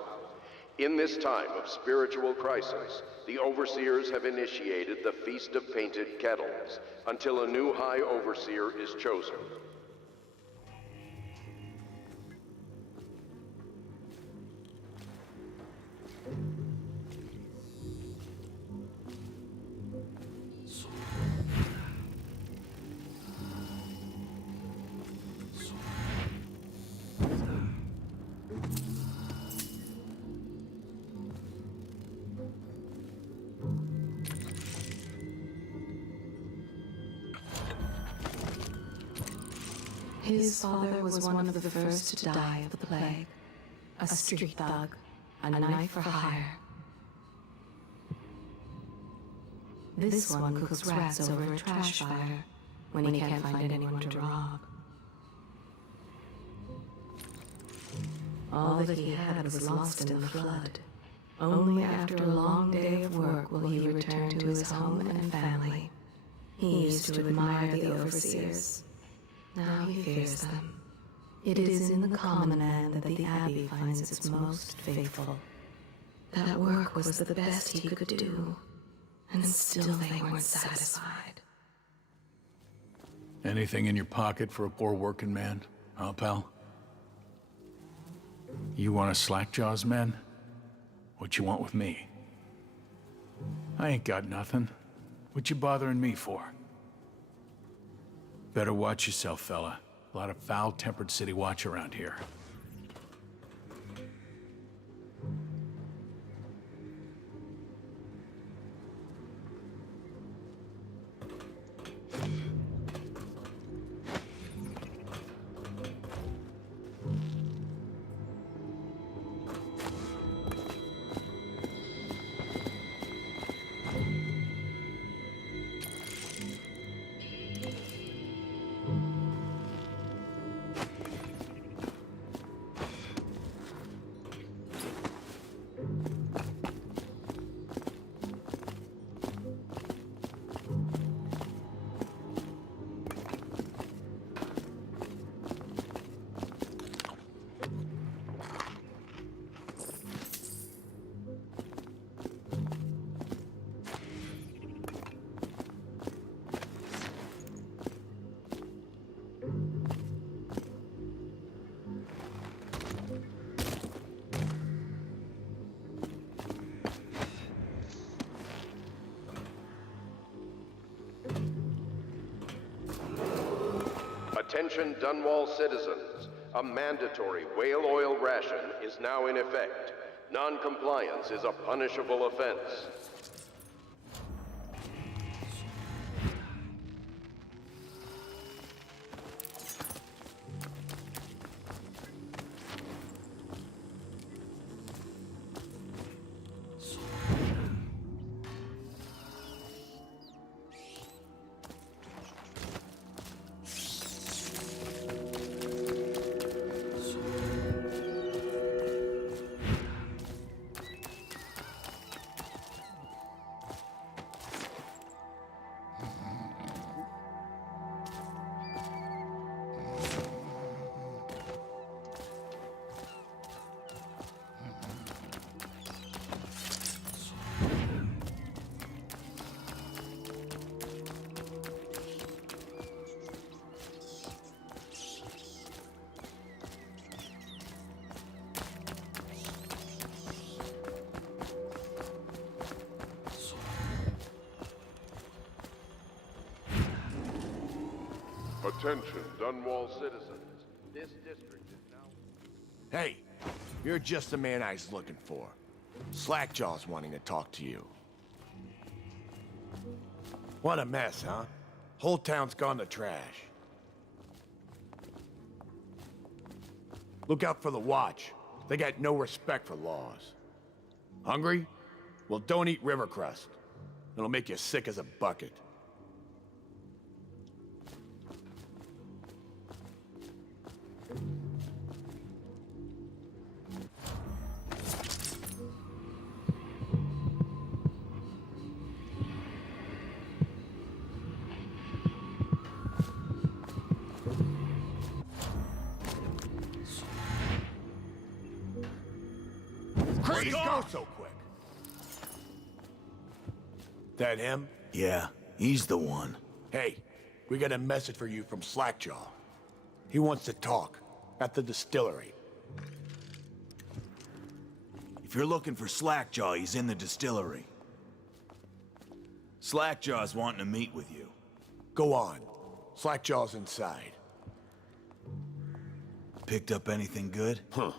In this time of spiritual crisis, the Overseers have initiated the Feast of Painted Kettles until a new High Overseer is chosen. His father was one of the first to die of the plague. A street thug, a knife for hire. This one cooks rats over a trash fire when he can't find anyone to rob. All that he had was lost in the flood. Only after a long day of work will he return to his home and family. He used to admire the Overseers. Now he fears them. It is in the common man that the Abbey finds its most faithful. That work was the best he could do, and still they weren't satisfied. Anything in your pocket for a poor working man, huh, pal? You want a slack-jaws, man? What you want with me? I ain't got nothing. What you bothering me for? Better watch yourself, fella. A lot of foul-tempered city watch around here. Attention Dunwall citizens. A mandatory whale oil ration is now in effect. Non-compliance is a punishable offense. Attention, Dunwall citizens. This district is now... Hey, you're just the man I was looking for. Slackjaw's wanting to talk to you. What a mess, huh? Whole town's gone to trash. Look out for the Watch. They got no respect for laws. Hungry? Well, don't eat river crust. It'll make you sick as a bucket. Where'd he go so quick? That him? Yeah, he's the one. Hey, we got a message for you from Slackjaw. He wants to talk at the distillery. If you're looking for Slackjaw, he's in the distillery. Slackjaw's wanting to meet with you. Go on. Slackjaw's inside. Picked up anything good? Huh.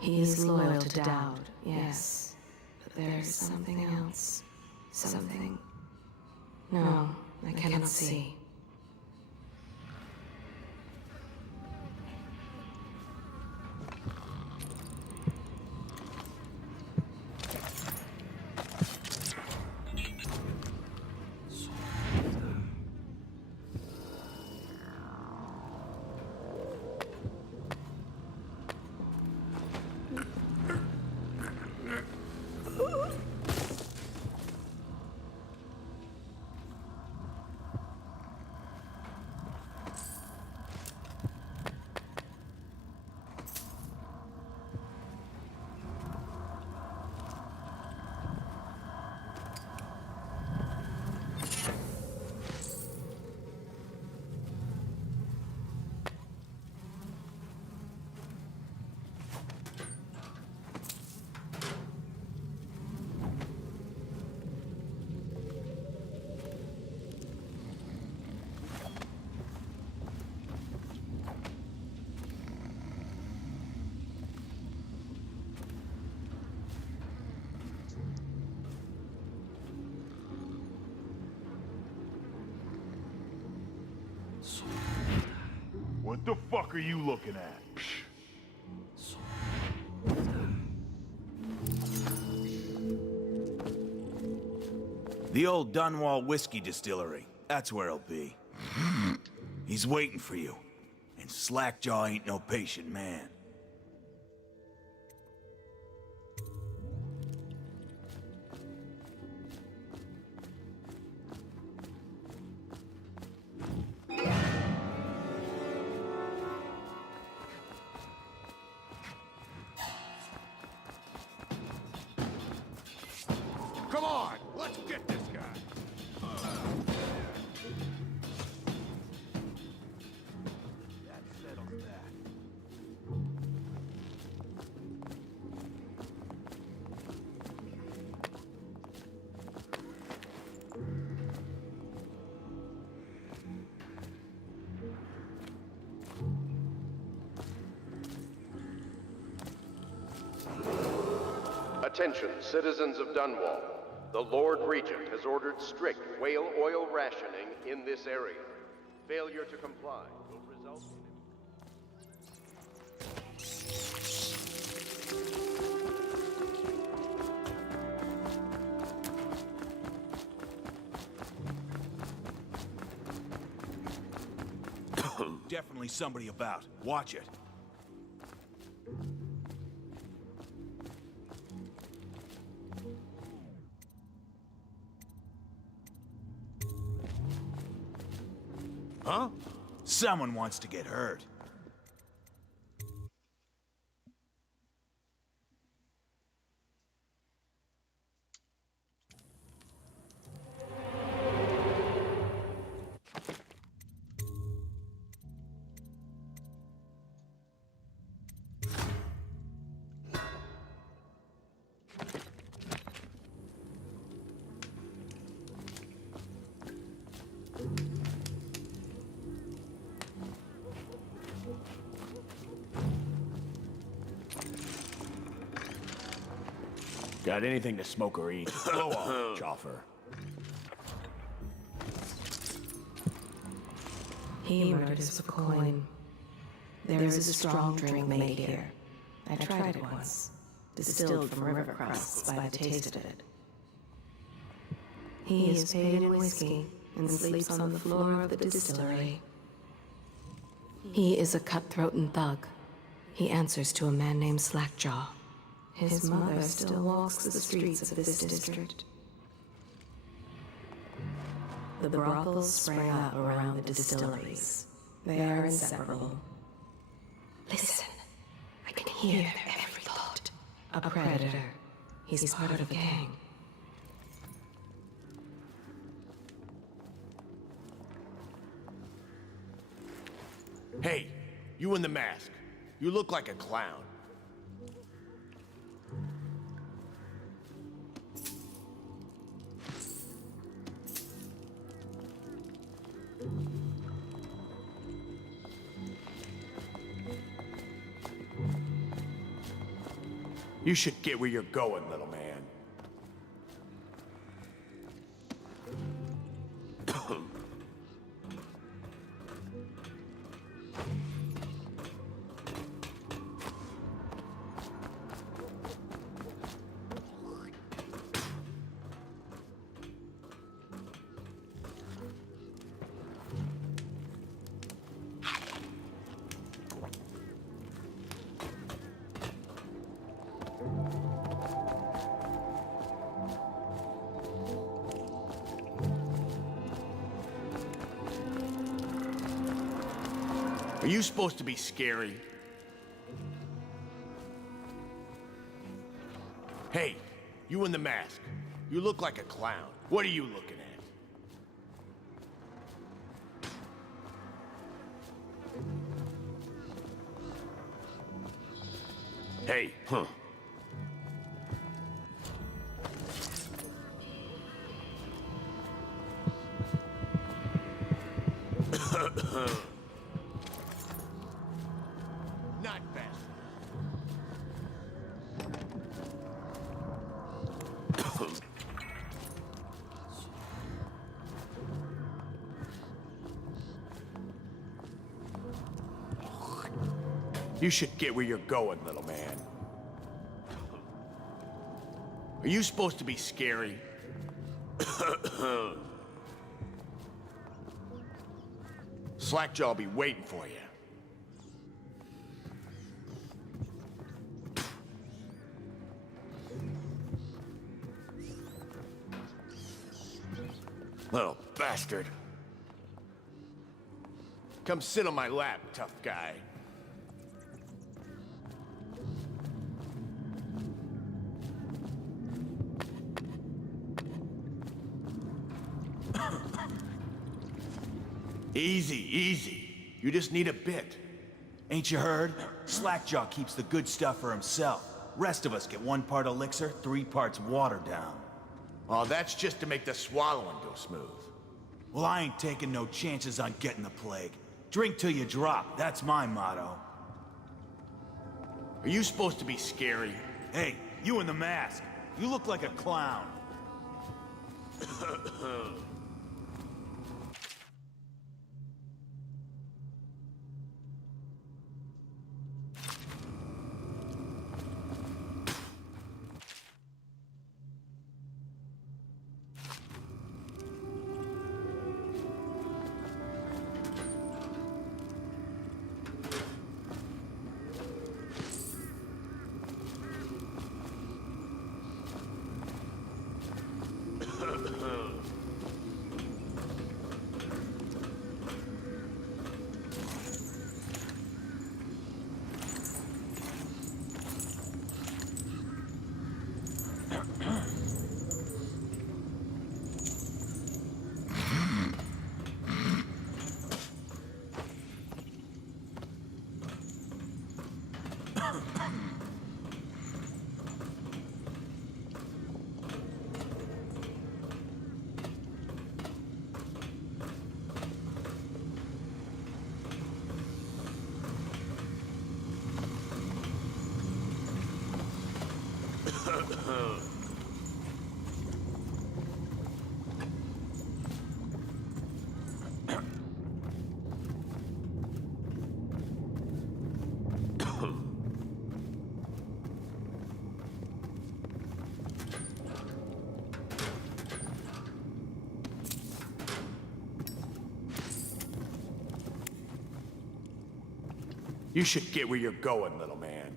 He is loyal to Dowd, yes. But there is something else. Something... No, I cannot see. What the fuck are you looking at? The old Dunwall Whiskey Distillery. That's where he'll be. He's waiting for you. And Slackjaw ain't no patient man. Come on, let's get this guy. That's settled that. Attention, citizens of Dunwall. The Lord Regent has ordered strict whale oil rationing in this area. Failure to comply will result in... Definitely somebody about. Watch it. Huh? Someone wants to get hurt. Got anything to smoke or eat? Blow off, Choffer. He murdered us with a coin. There is a strong drink made here. I tried it once, distilled from river crusts by the taste of it. He is paid in whiskey and sleeps on the floor of the distillery. He is a cutthroat and thug. He answers to a man named Slackjaw. His mother still walks the streets of this district. The brothels sprang up around the distilleries. They are inseparable. Listen, I can hear their every thought. A predator. He's part of a gang. Hey, you in the mask. You look like a clown. You should get where you're going, little man. Are you supposed to be scary? Hey, you in the mask. You look like a clown. What are you looking at? Hey, huh. Not fast. You should get where you're going, little man. Are you supposed to be scary? Slackjaw'll be waiting for you. Little bastard. Come sit on my lap, tough guy. Easy, easy. You just need a bit. Ain't you heard? Slackjaw keeps the good stuff for himself. Rest of us get 1 part elixir, 3 parts water down. Oh, that's just to make the swallowing go smooth. Well, I ain't taking no chances on getting the plague. Drink till you drop, that's my motto. Are you supposed to be scary? Hey, you in the mask. You look like a clown. You should get where you're going, little man.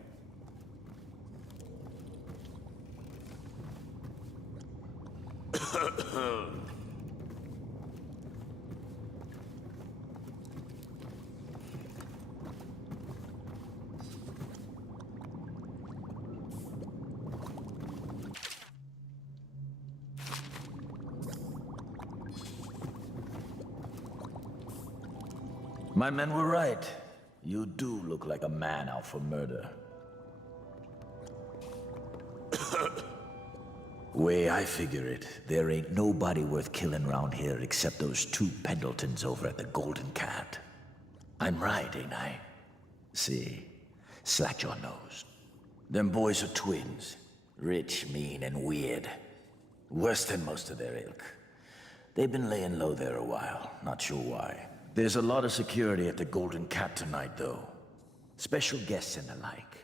My men were right. You do look like a man out for murder. Way I figure it, there ain't nobody worth killing around here except those two Pendletons over at the Golden Cat. I'm right, ain't I? See, Slackjaw knows. Them boys are twins. Rich, mean, and weird. Worse than most of their ilk. They've been laying low there a while, not sure why. There's a lot of security at the Golden Cat tonight, though. Special guests and the like.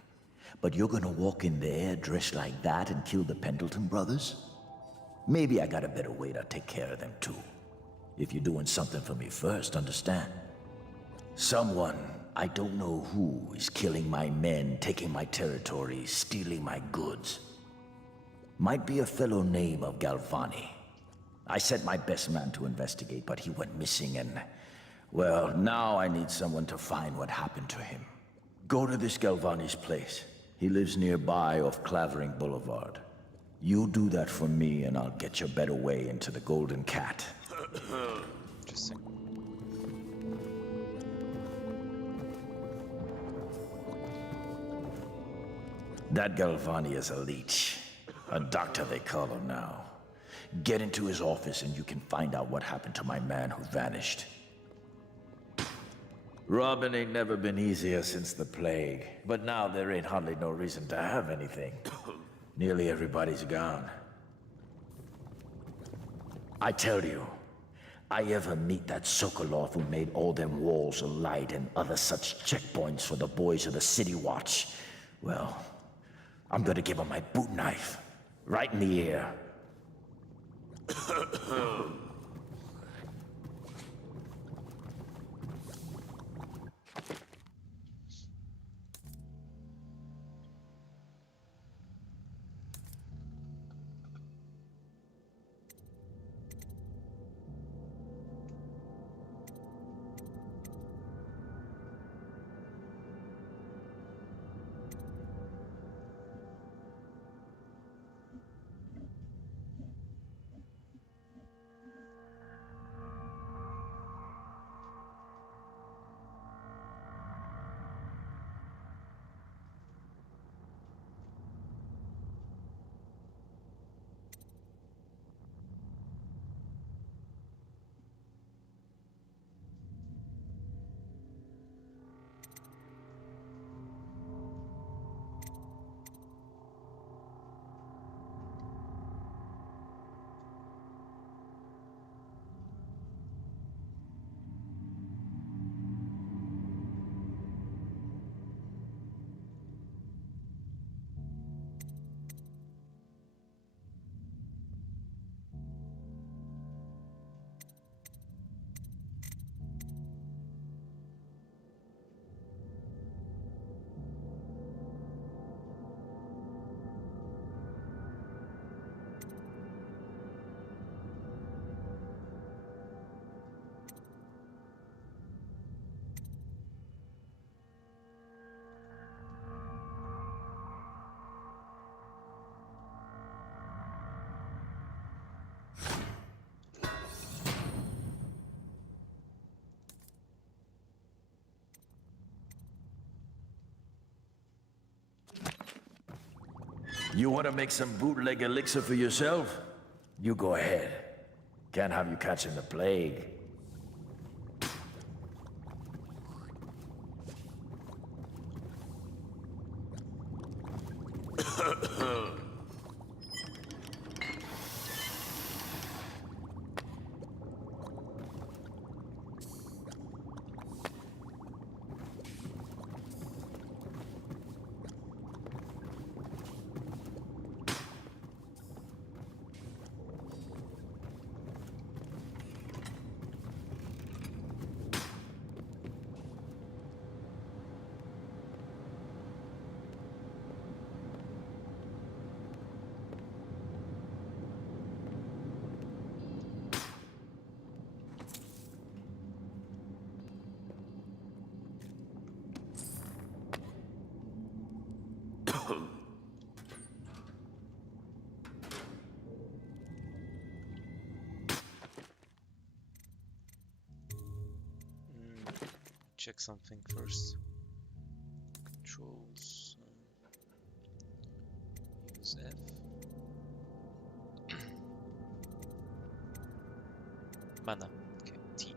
But you're gonna walk in there dressed like that and kill the Pendleton brothers? Maybe I got a better way to take care of them, too. If you're doing something for me first, understand? Someone, I don't know who, is killing my men, taking my territory, stealing my goods. Might be a fellow named of Galvani. I sent my best man to investigate, but he went missing and... well, now I need someone to find what happened to him. Go to this Galvani's place. He lives nearby off Clavering Boulevard. You do that for me and I'll get you a better way into the Golden Cat. Interesting. That Galvani is a leech. A doctor they call him now. Get into his office and you can find out what happened to my man who vanished. Robbing ain't never been easier since the plague, but now there ain't hardly no reason to have anything. Nearly everybody's gone. I tell you, I ever meet that Sokolov who made all them walls alight and other such checkpoints for the boys of the City Watch, well, I'm gonna give him my boot knife, right in the ear. You want to make some bootleg elixir for yourself? You go ahead. Can't have you catching the plague. check something first. Controls. Use F. Mana. Okay, T.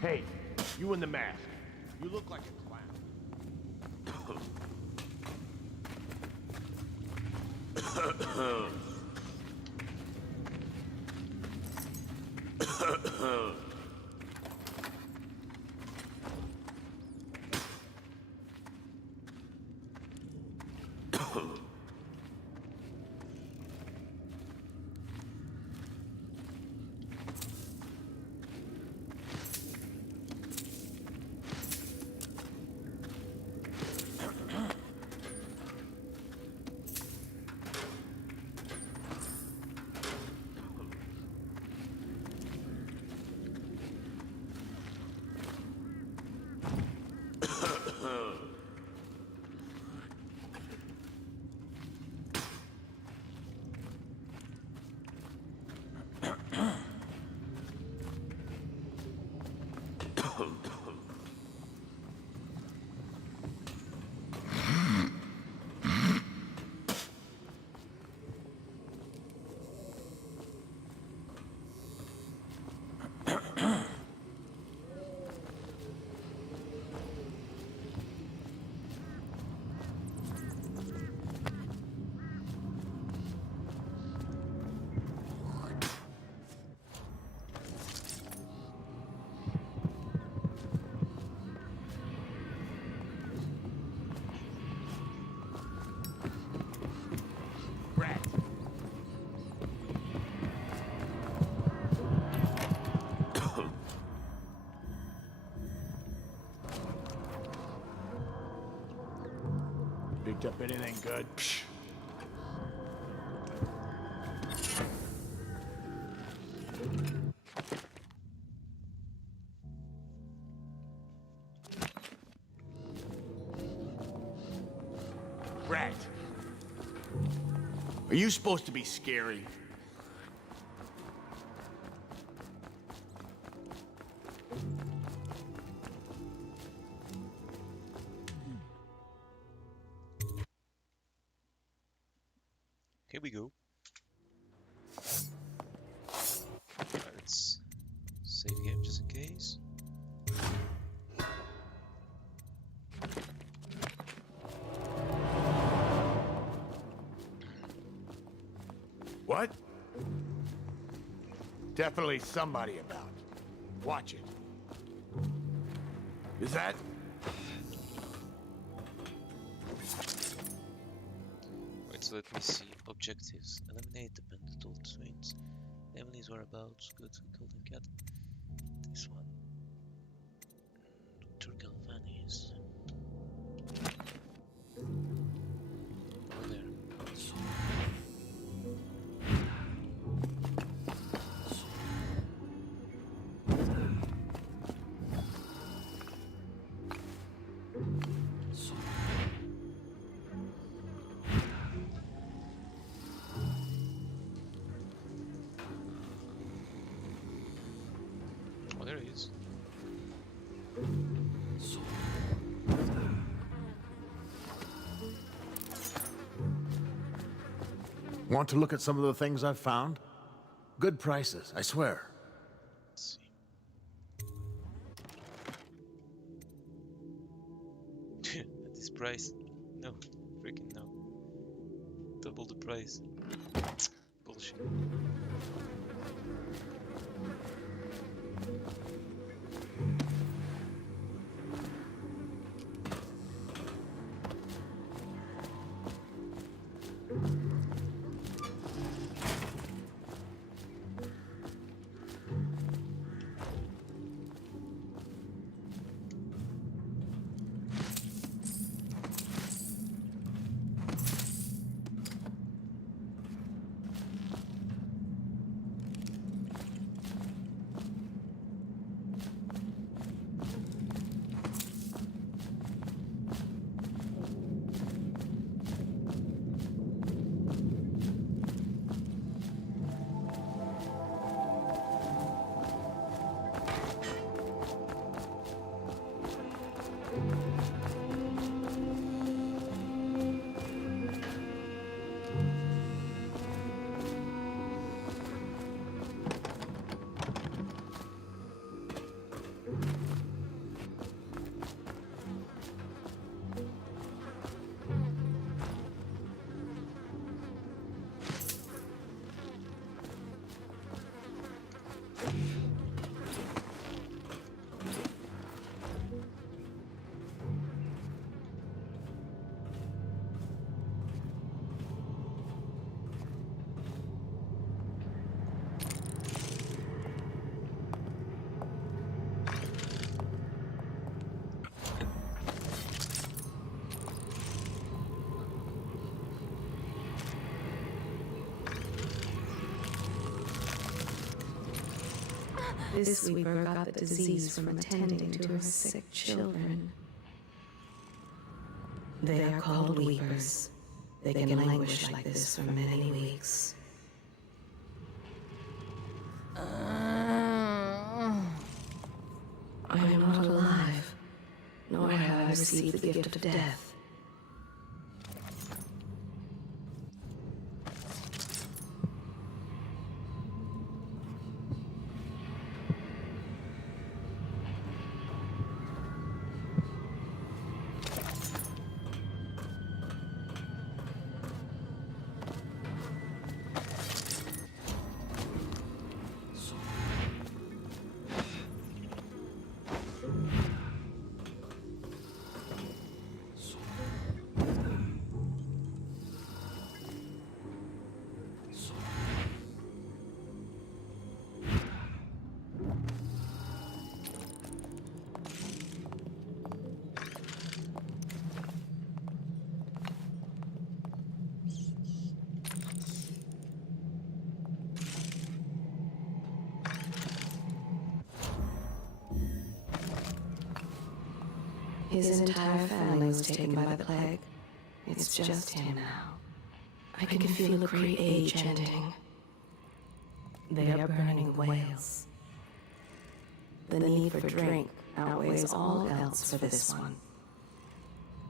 Hey, you in the mask. You look like a clown. Picked up anything good? Psh. Rat. Are you supposed to be scary? Here we go. Alright, let's save game just in case. What? Definitely somebody about. Watch it. Is that? Wait, so let me see. Objectives. Eliminate the Pendleton twins. Emily's whereabouts. Go to Golden Cat. This one. Dr. Galvani's. Over there. Oh, there he is. Want to look at some of the things I've found? Good prices, I swear. Let's see. At this price? No. Freaking no. Double the price. Bullshit. This weeper got the disease from attending to her sick children. They are called weepers. They can languish like this for many weeks. I am not alive, nor have I received the gift of death. His entire family was taken by the plague. It's just him now. I can feel a great age ending. They are burning the whales. The need for drink outweighs all else for this one.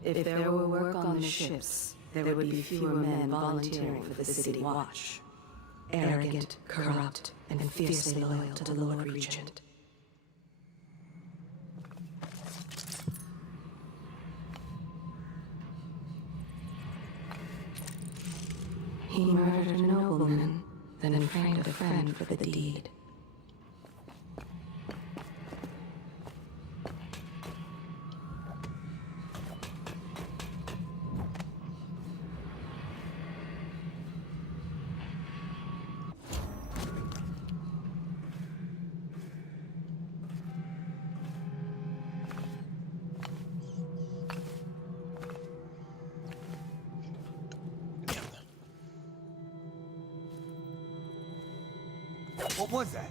If there were work on the ships, there would be fewer men volunteering for the city watch. Arrogant, corrupt, and fiercely loyal to the Lord Regent. He murdered a nobleman, then framed a friend for the deed. What was that?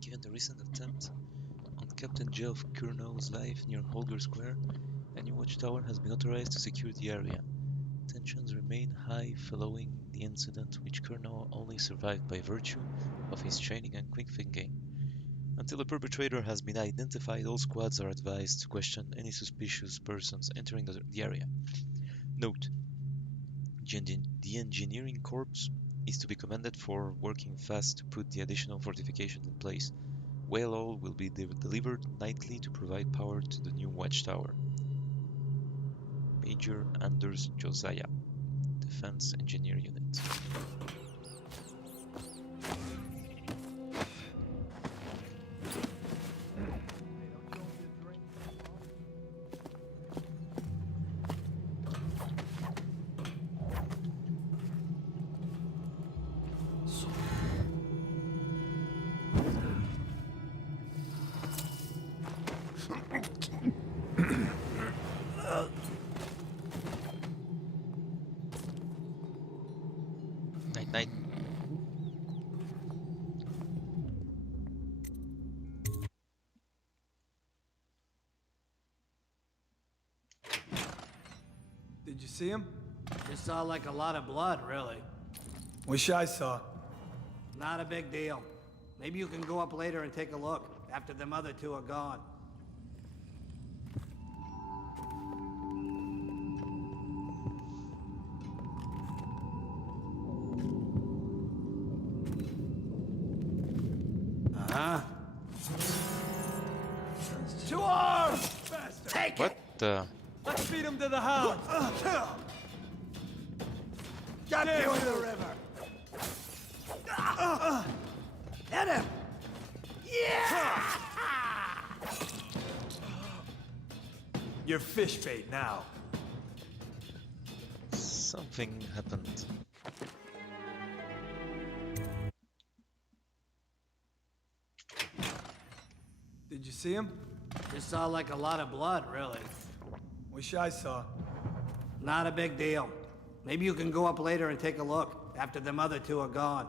Given the recent attempt on Captain Geoff Curnow's life near Holger Square, a new watchtower has been authorized to secure the area. Tensions remain high following the incident, which Curnow only survived by virtue of his training and quick thinking. Until the perpetrator has been identified, all squads are advised to question any suspicious persons entering the area. Note: the Engineering Corps is to be commended for working fast to put the additional fortifications in place. Whale oil will be delivered nightly to provide power to the new watchtower. Major Anders Josiah, Defense Engineer Unit. Night. Did you see him? Just saw like a lot of blood, really. Wish I saw. Not a big deal. Maybe you can go up later and take a look, after them other two are gone. Uh-huh. Take What the? Let's feed him to the hounds. Got you in the river. Hit him. Yeah! You're fish bait now. Something happened. Did you see him? Just saw like a lot of blood, really. Wish I saw. Not a big deal. Maybe you can go up later and take a look, after them other two are gone.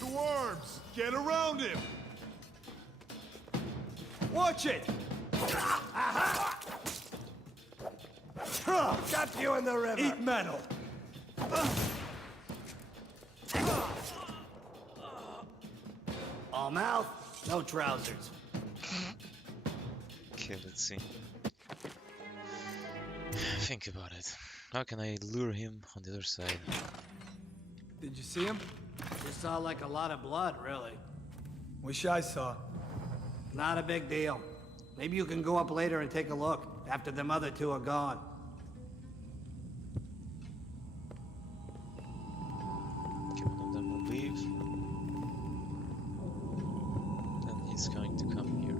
Dwarves, get around him! Watch it! Got you in the river. Eat metal. All mouth, no trousers. Okay, let's see. Think about it. How can I lure him on the other side? Did you see him? Just saw like a lot of blood, really. Wish I saw. Not a big deal. Maybe you can go up later and take a look, after them other two are gone. Okay, one of them will leave. Then he's going to come here.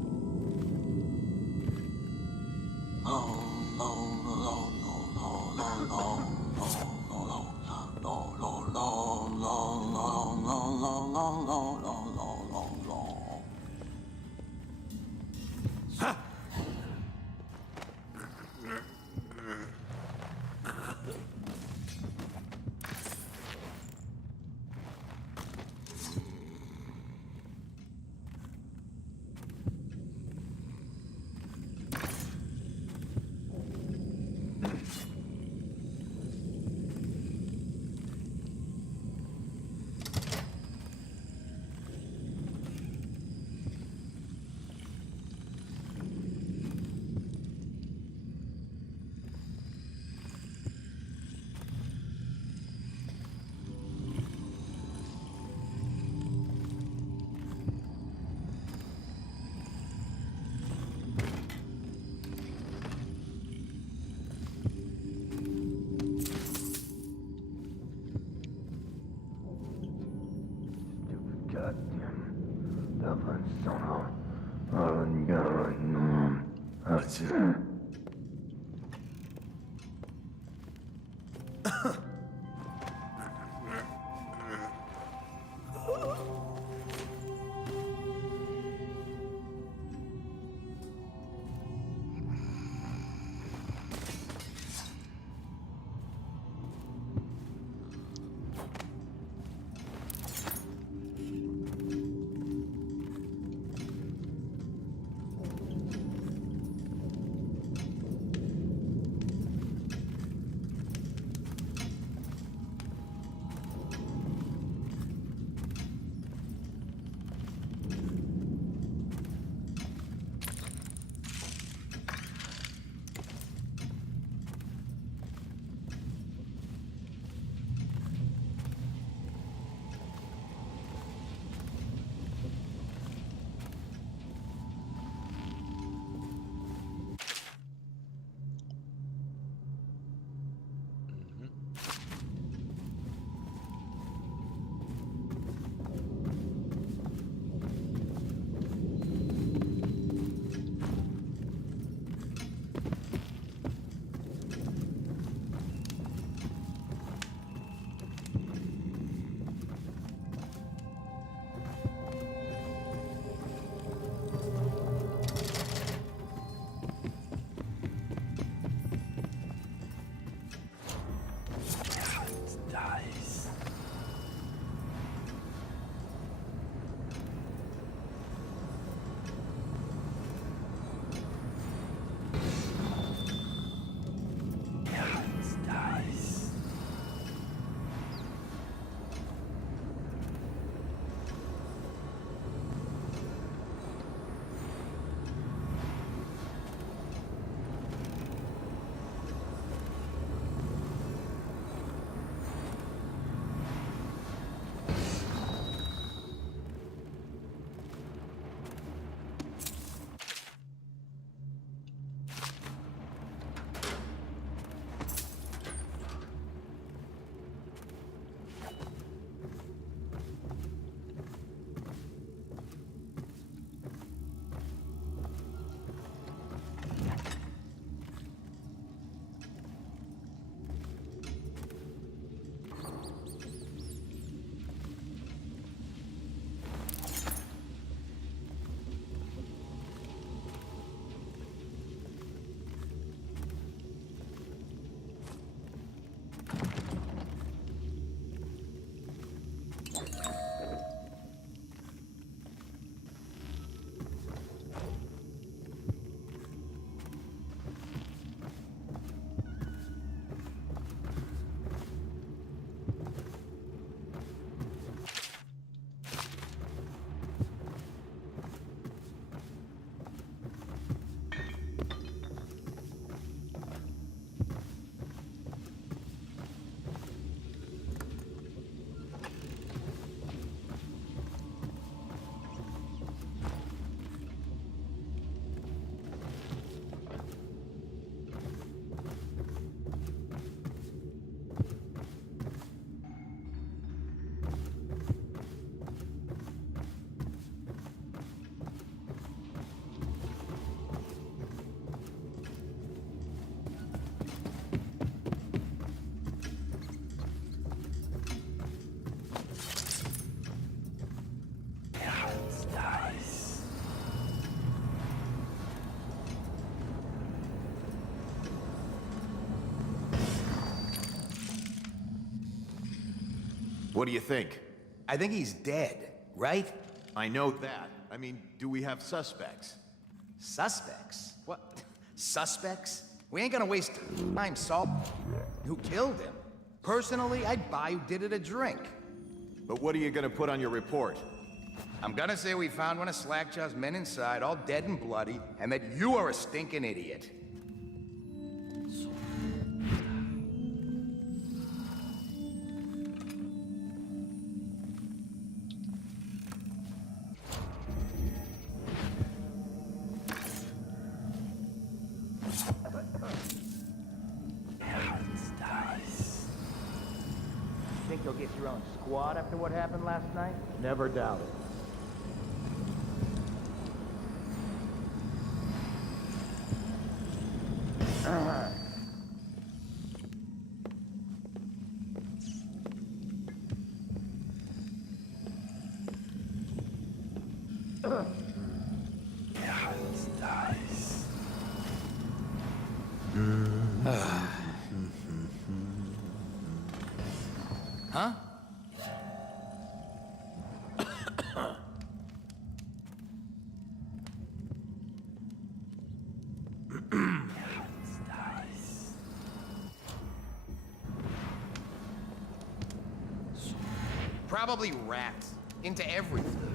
What do you think? I think he's dead, right? I know that. I mean, do we have suspects? Suspects? What? Suspects? We ain't gonna waste time solving who killed him. Personally, I'd buy who did it a drink. But what are you gonna put on your report? I'm gonna say we found one of Slackjaw's men inside, all dead and bloody, and that you are a stinking idiot. Think you'll get your own squad after what happened last night? Never doubt it. Huh? Probably rats. Into everything.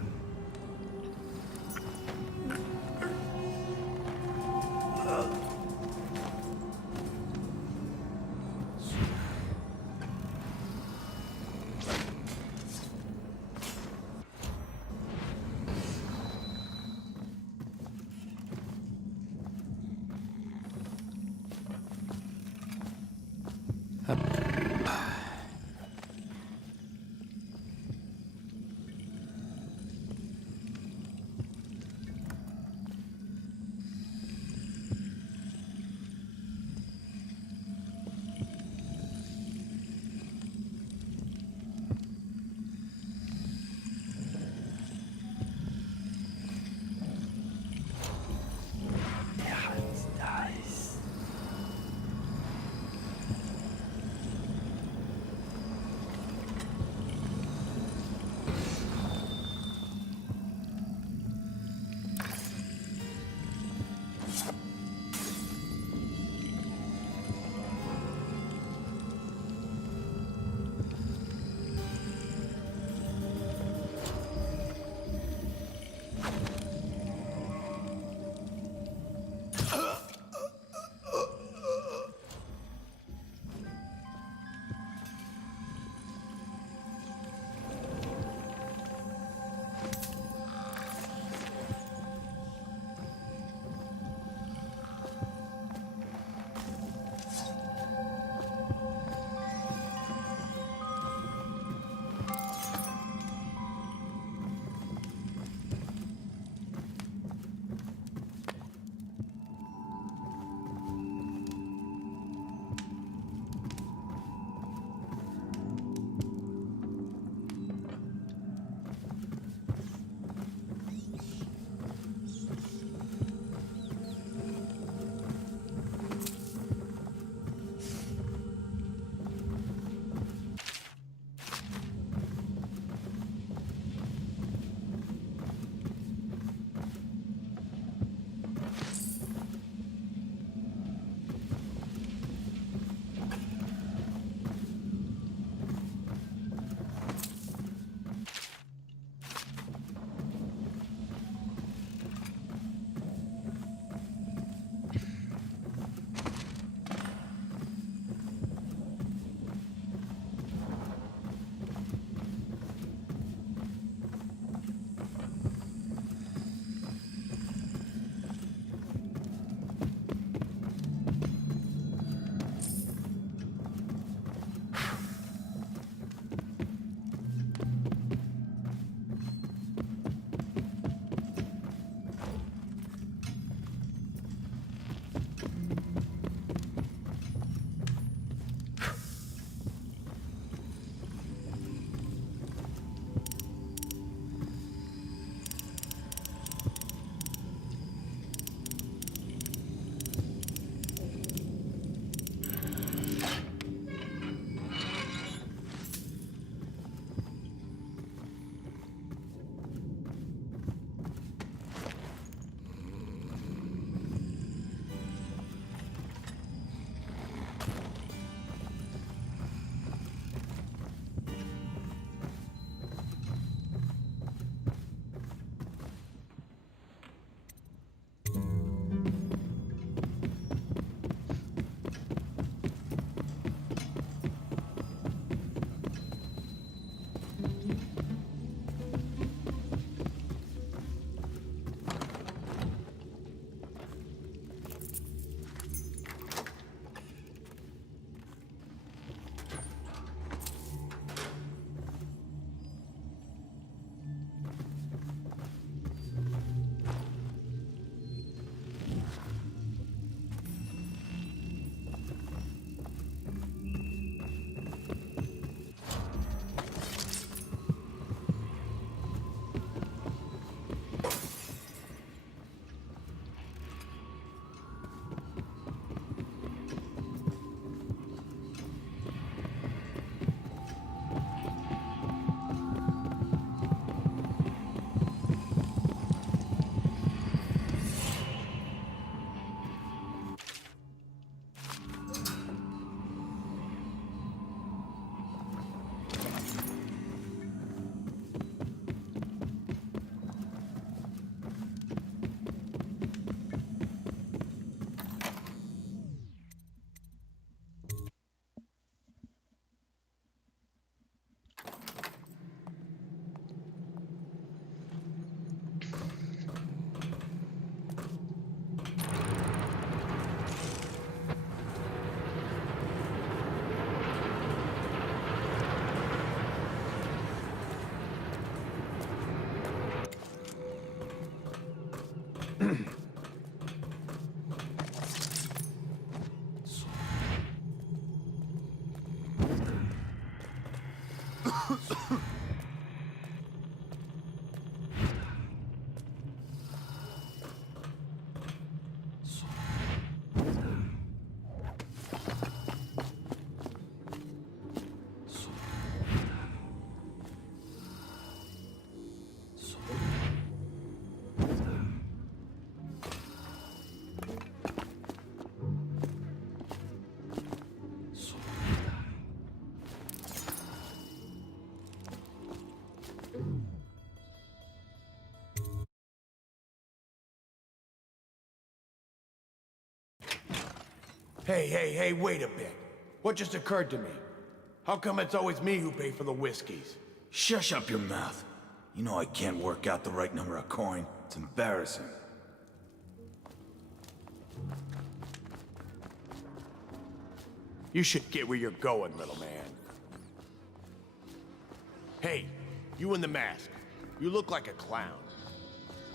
Hey, wait a bit. What just occurred to me? How come it's always me who pay for the whiskeys? Shush up your mouth. You know I can't work out the right number of coin. It's embarrassing. You should get where you're going, little man. Hey, you in the mask. You look like a clown.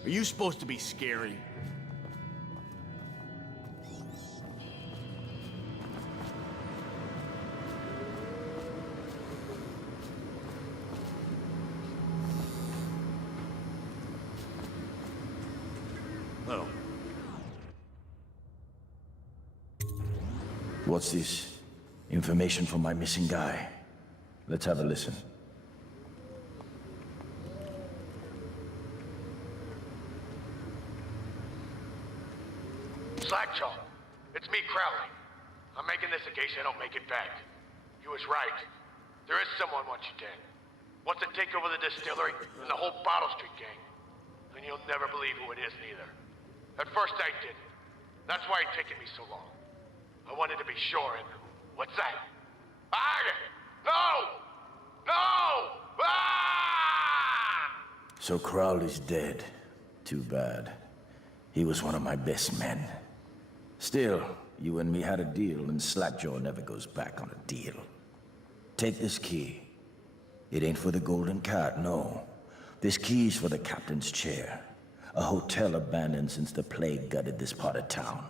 Are you supposed to be scary? Oh. What's this? Information from my missing guy. Let's have a listen. Slackjaw, it's me, Crowley. I'm making this in case I don't make it back. You was right. There is someone wants you dead. Wants to take over the distillery and the whole Bottle Street gang. And you'll never believe who it is neither. At first I didn't. That's why it's taken me so long. I wanted to be sure and... What's that? No! No! Ah! So Crowley's dead. Too bad. He was one of my best men. Still, you and me had a deal, and Slackjaw never goes back on a deal. Take this key. It ain't for the Golden Cat, no. This key's for the captain's chair. A hotel abandoned since the plague gutted this part of town.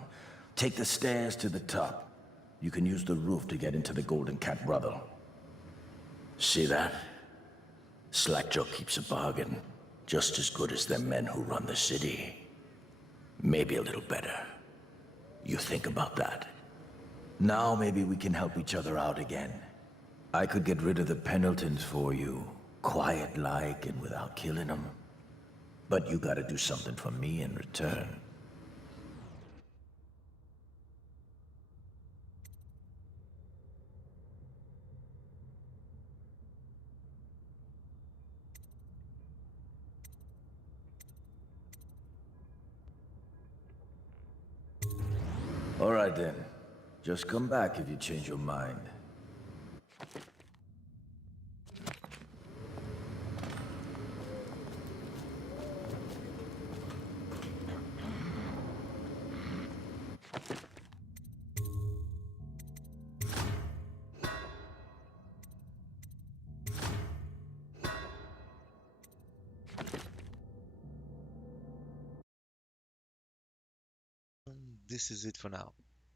Take the stairs to the top. You can use the roof to get into the Golden Cat brothel. See that? Slackjaw keeps a bargain. Just as good as the men who run the city. Maybe a little better. You think about that. Now maybe we can help each other out again. I could get rid of the Pendletons for you, quiet-like and without killing them. But you gotta do something for me in return. All right then. Just come back if you change your mind. This is it for now.